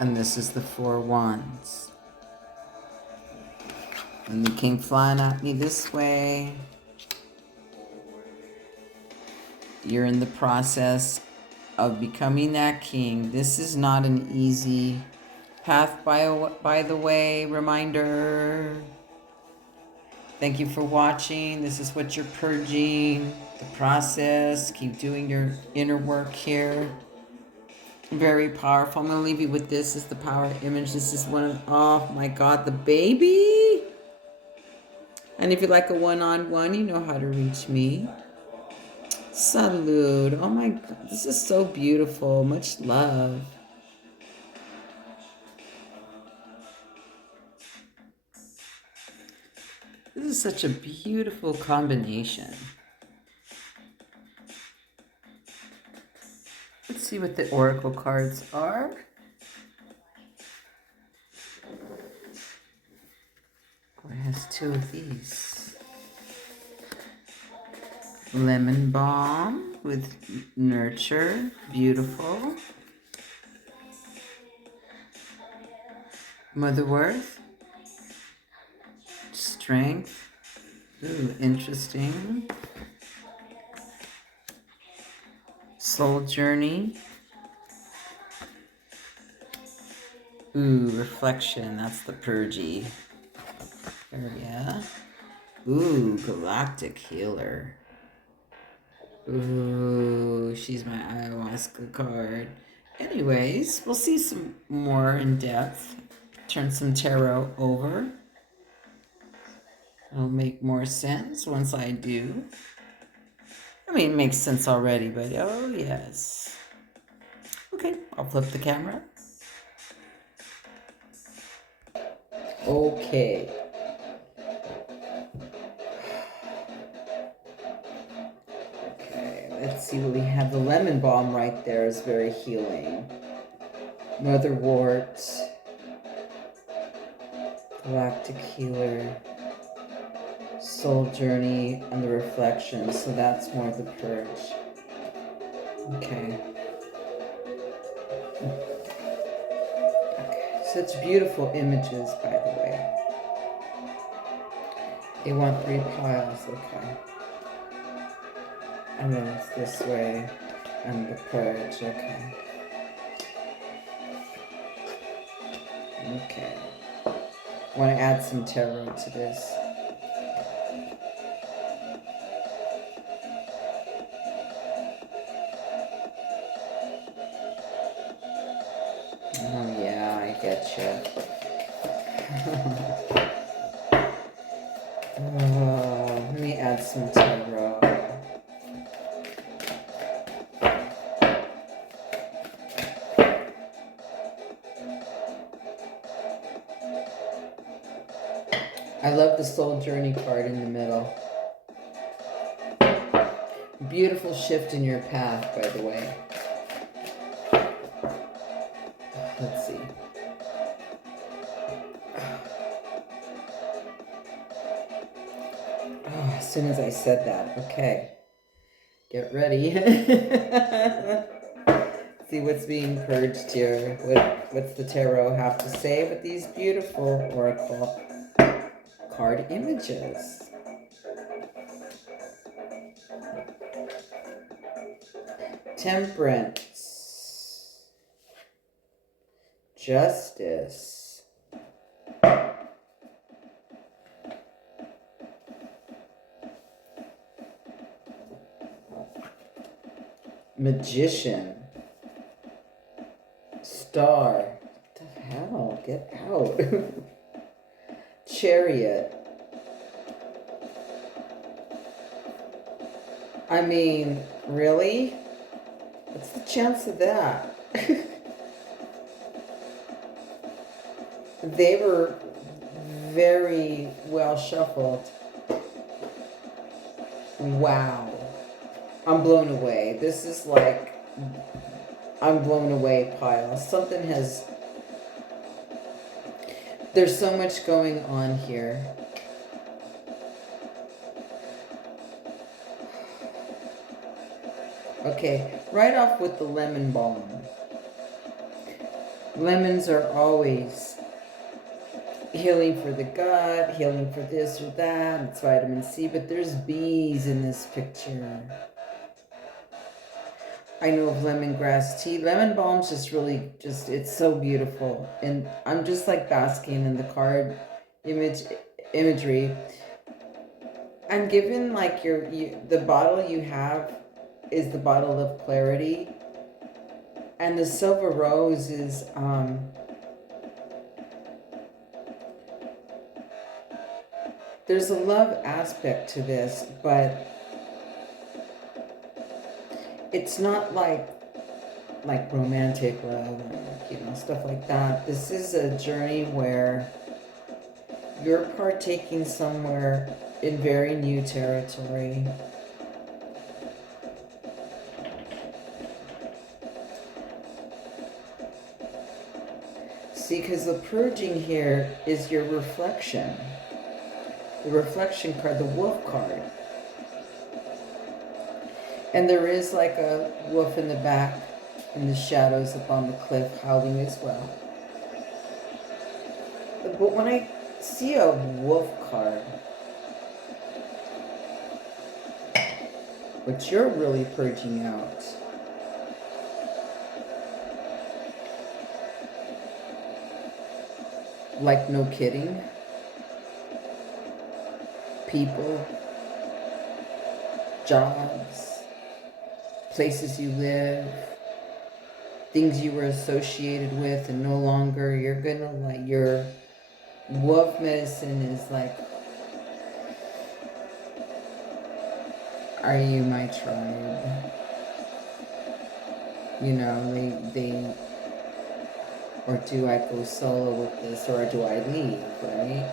And this is the 4 wands. And they came flying at me this way. You're in the process of becoming that king. This is not an easy path, by the way. Reminder. Thank you for watching. This is what you're purging. The process. Keep doing your inner work here. Very powerful. I'm going to leave you with this. This is the power image. This is one of, oh my God, the baby. And if you'd like a one-on-one, you know how to reach me. Salud. Oh my God. This is so beautiful. Much love. This is such a beautiful combination. Let's see what the oracle cards are. It has 2 of these. Lemon balm with nurture. Beautiful. Mother Worth. Strength. Ooh, interesting. Soul Journey. Ooh, Reflection. That's the purgy area. Ooh, Galactic Healer. Ooh, she's my ayahuasca card. Anyways, we'll see some more in depth. Turn some tarot over. It'll make more sense once I do. I mean, it makes sense already, but oh yes. Okay, I'll flip the camera. Okay. Okay, let's see what we have. The lemon balm right there is very healing. Motherwort. Galactic Healer. Soul Journey and the Reflection. So that's more of the purge. Okay. Such beautiful images, by the way. They want 3 piles, okay. And then it's this way, and the purge, okay. Okay. I want to add some tarot to this. Oh yeah, I get you. Let me add some tarot. I love the Soul Journey card in the middle. Beautiful shift in your path, by the way. Let's see. Oh, as soon as I said that, okay. Get ready. See what's being purged here. What's the tarot have to say with these beautiful oracle card images? Temperance. Justice. Magician. Star. What the hell? Get out. Chariot. I mean, really? What's the chance of that? They were very well shuffled. Wow. I'm blown away. This is like, I'm blown away pile. Something has, there's so much going on here. Okay, right off with the lemon balm. Lemons are always healing for the gut, healing for this or that. It's vitamin C, but there's bees in this picture. I know of lemongrass tea. Lemon balm's just really, it's so beautiful. And I'm just like basking in the card imagery. I'm given like the bottle you have is the bottle of clarity. And the silver rose is, there's a love aspect to this, but it's not like romantic love and, stuff like that. This is a journey where you're partaking somewhere in very new territory. See, because the purging here is your reflection. The reflection card, the wolf card. And there is like a wolf in the back in the shadows up on the cliff howling as well. But when I see a wolf card, what you're really purging out, like no kidding, people, jobs, places you live, things you were associated with and no longer, you're gonna like, your wolf medicine is like, are you my tribe? You know, they or do I go solo with this, or do I leave, right?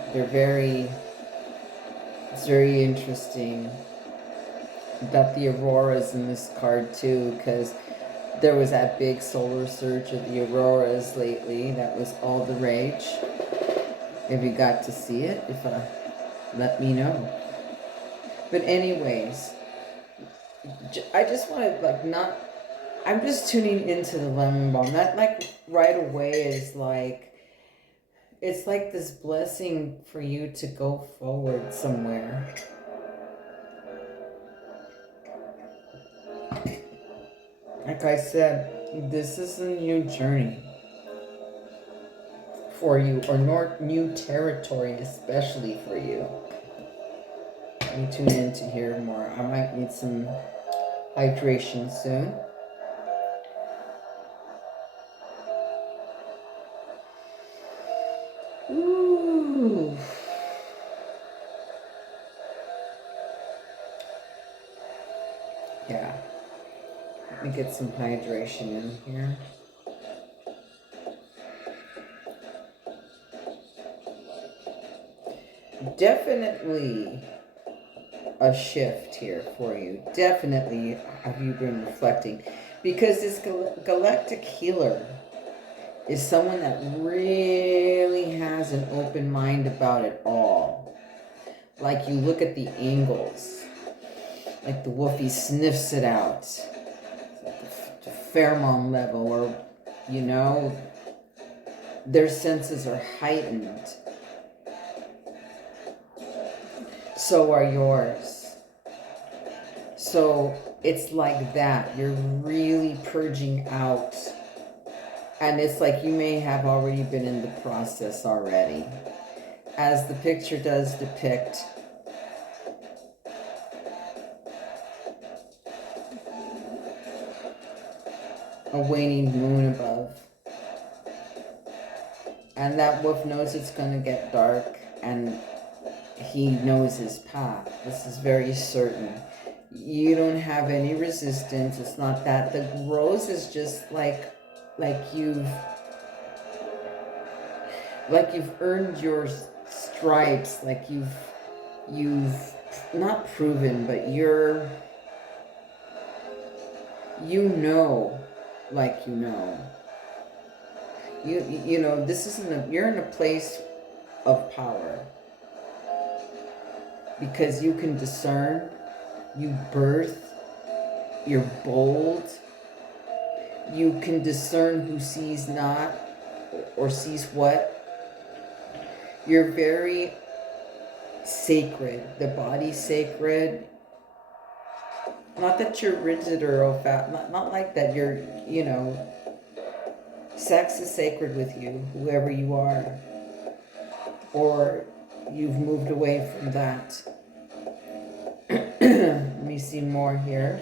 It's very interesting that the auroras in this card too, because there was that big solar surge of the auroras lately. That was all the rage. If you got to see it, let me know. But anyways, I just want to like not, I'm just tuning into the lemon balm. That like right away is like, it's like this blessing for you to go forward somewhere. Like I said, this is a new journey for you, or new territory especially for you. Let me tune in to hear more. I might need some hydration soon. Ooh. Yeah. Let me get some hydration in here. Definitely a shift here for you. Definitely have you been reflecting, because this galactic healer is someone that really has an open mind about it all. Like you look at the angles, like the wolfie sniffs it out, the pheromone level, or you know, their senses are heightened. So are yours. So it's like that. You're really purging out. And it's like you may have already been in the process already. As the picture does depict, a waning moon above. And that wolf knows it's going to get dark, and he knows his path. This is very certain. You don't have any resistance. It's not that. The rose is just like you've earned your stripes. Like you've not proven, but you know, like you know. You know, this isn't you're in a place of power. Because you can discern, you birth, you're bold, you can discern who sees not or sees what. You're very sacred, the body's sacred. Not that you're rigid or not like that. You're, you know, sex is sacred with you, whoever you are. Or you've moved away from that. Let me see more here.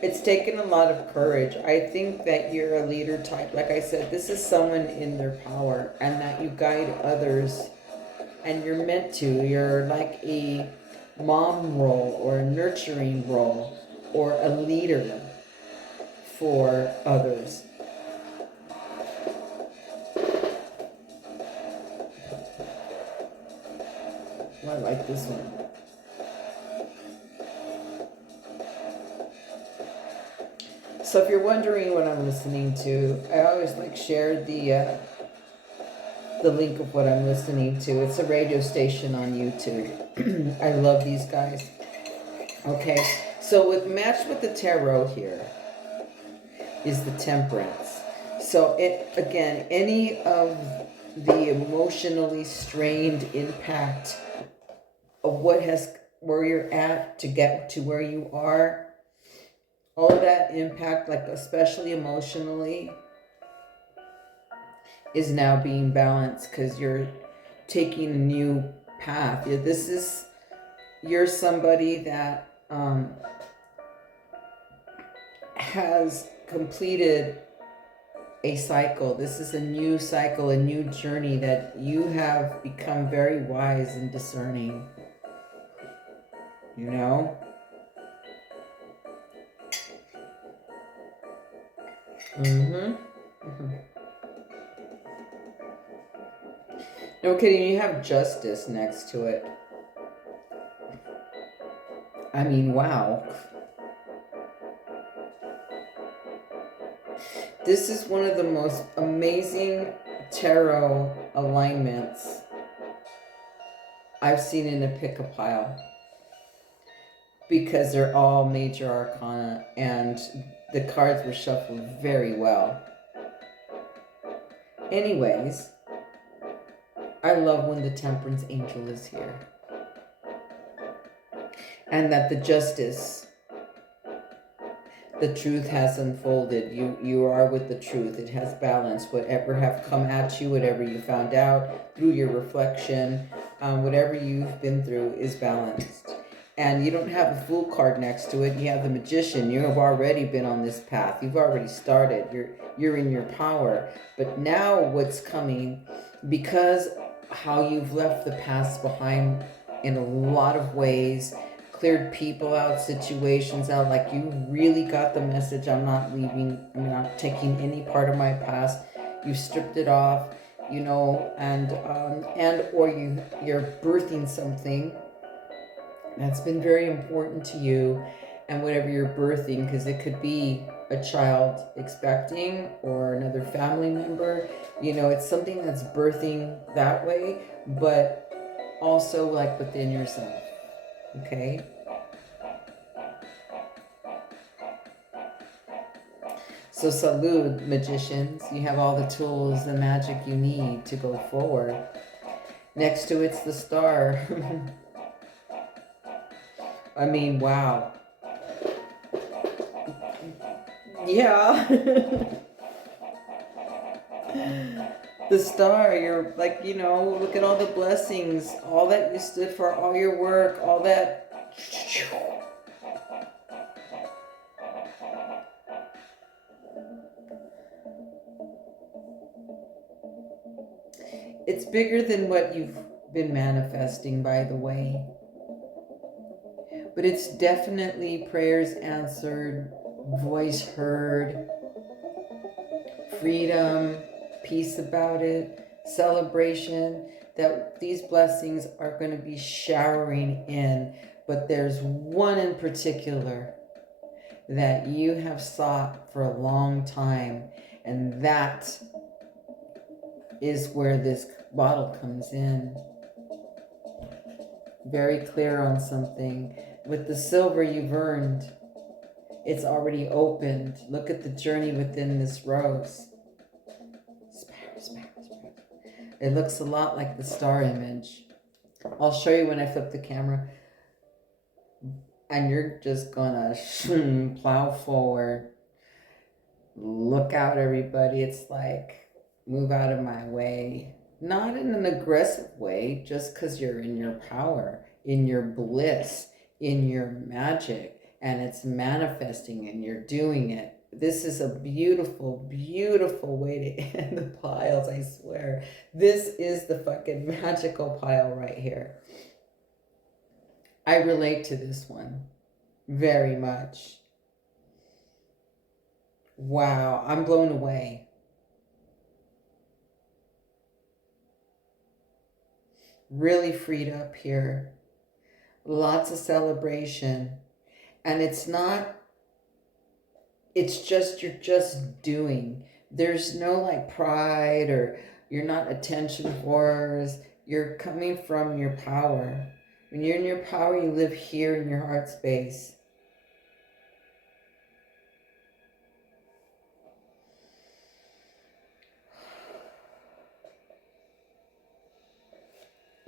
It's taken a lot of courage. I think that you're a leader type. Like I said, this is someone in their power, and that you guide others, and you're meant to. You're like a mom role or a nurturing role or a leader for others. I like this one. So if you're wondering what I'm listening to, I always like share the link of what I'm listening to. It's a radio station on YouTube. I love these guys. Okay, so matched with the tarot here, is the Temperance. So it, again, any of the emotionally strained impact of where you're at to get to where you are, all that impact, like especially emotionally, is now being balanced because you're taking a new path. You're somebody that has completed a cycle. This is a new cycle, a new journey that you have become very wise and discerning. You know? No kidding, you have Justice next to it. I mean, wow. This is one of the most amazing tarot alignments I've seen in a pick-a-pile, because they're all major arcana and the cards were shuffled very well. Anyways, I love when the Temperance Angel is here. And that the Justice, the truth has unfolded. You are with the truth. It has balance. Whatever have come at you, whatever you found out through your reflection, whatever you've been through is balanced. And you don't have a Fool card next to it. You have the Magician. You have already been on this path. You've already started. You're in your power. But now what's coming, because how you've left the past behind in a lot of ways, cleared people out, situations out, like you really got the message, I'm not leaving, I'm not taking any part of my past. You stripped it off, you know, and or you're birthing something that's been very important to you, and whatever you're birthing, because it could be a child expecting or another family member, you know, it's something that's birthing that way, but also like within yourself. Okay. So salute, magicians. You have all the tools, the magic you need to go forward. Next to it's the Star. I mean, wow. Yeah. The Star, you're like, you know, look at all the blessings, all that you stood for, all your work, all that. It's bigger than what you've been manifesting, by the way. But it's definitely prayers answered, voice heard, freedom, peace about it, celebration, that these blessings are going to be showering in. But there's one in particular that you have sought for a long time, and that is where this bottle comes in. Very clear on something. With the silver you've earned, it's already opened. Look at the journey within this rose. It looks a lot like the Star image. I'll show you when I flip the camera. And you're just gonna plow forward. Look out, everybody. It's like, move out of my way. Not in an aggressive way, just because you're in your power, in your bliss, in your magic, and it's manifesting and you're doing it. This is a beautiful, beautiful way to end the piles, I swear. This is the fucking magical pile right here. I relate to this one very much. Wow, I'm blown away. Really freed up here. Lots of celebration. And it's just, you're just doing. There's no like pride, or you're not attention whores. You're coming from your power. When you're in your power, you live here in your heart space.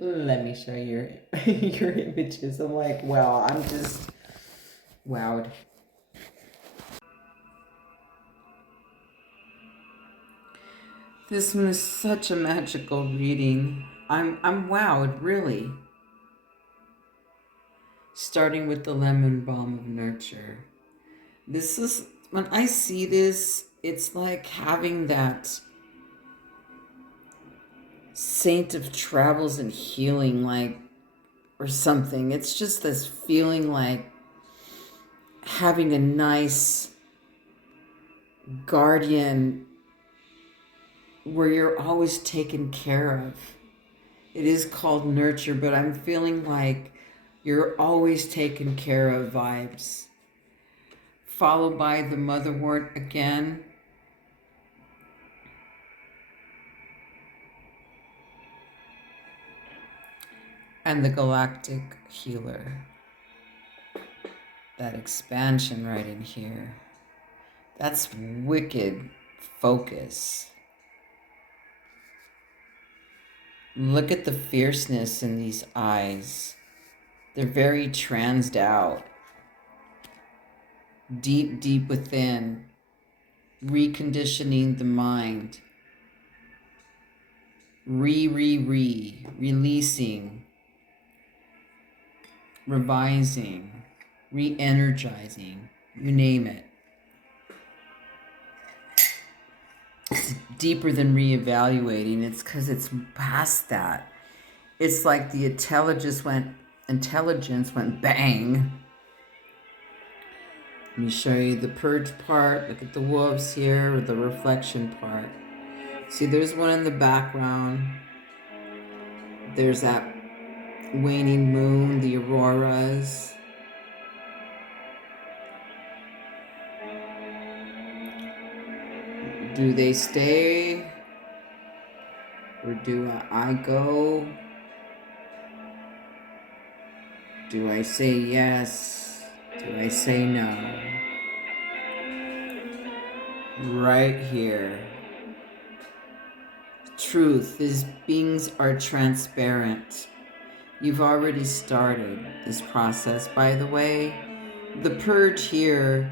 Let me show you your images. I'm like, wow, I'm just wowed. This one is such a magical reading. I'm wowed, really. Starting with the lemon balm of nurture. This is, when I see this, it's like having that saint of travels and healing, like, or something. It's just this feeling like having a nice guardian where you're always taken care of. It is called nurture, but I'm feeling like you're always taken care of vibes. Followed by the motherwort again. And the galactic healer. That expansion right in here. That's wicked focus. Look at the fierceness in these eyes. They're very transed out. Deep, deep within. Reconditioning the mind. Releasing. Revising. Re-energizing. You name it. It's deeper than reevaluating. It's because it's past that. It's like the intelligence went bang. Let me show you the purge part. Look at the wolves here, or the reflection part. See, there's one in the background. There's that waning moon, the auroras. Do they stay? Or do I go? Do I say yes? Do I say no? Right here. Truth. These beings are transparent. You've already started this process, by the way. The purge here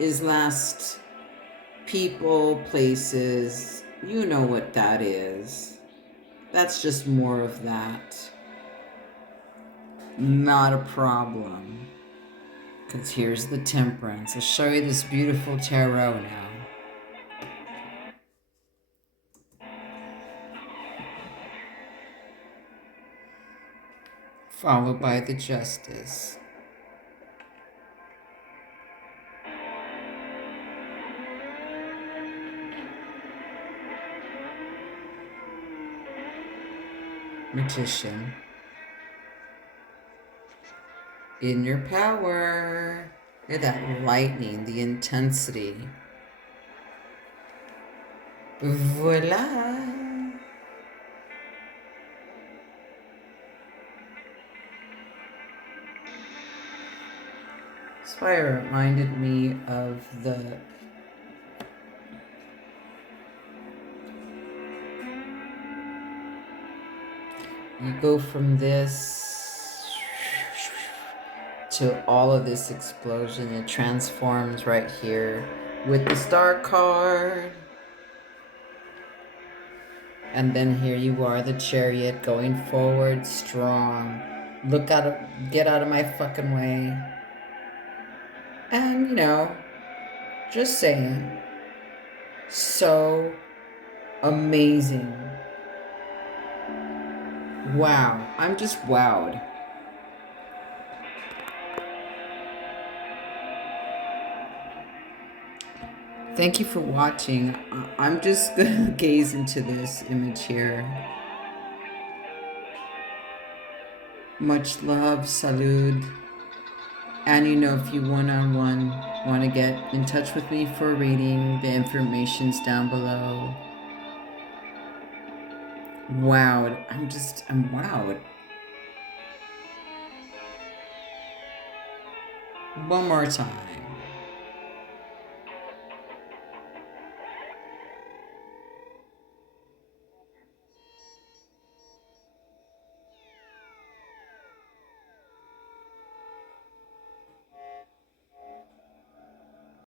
is last people, places. You know what that is. That's just more of that. Not a problem. Because here's the temperance. I'll show you this beautiful tarot now. Followed by the justice. Magician. In your power. Look at that lightning, the intensity. Voila. This fire reminded me of the you go from this to all of this explosion. It transforms right here with the star card. And then here you are, the chariot, going forward strong. Look out of, get out of my fucking way. And, you know, just saying, so amazing. Wow, I'm just wowed. Thank you for watching. I'm just gonna gaze into this image here. Much love, salud. And you know, if you one-on-one want to get in touch with me for a reading, the information's down below. Wowed. I'm wowed. One more time.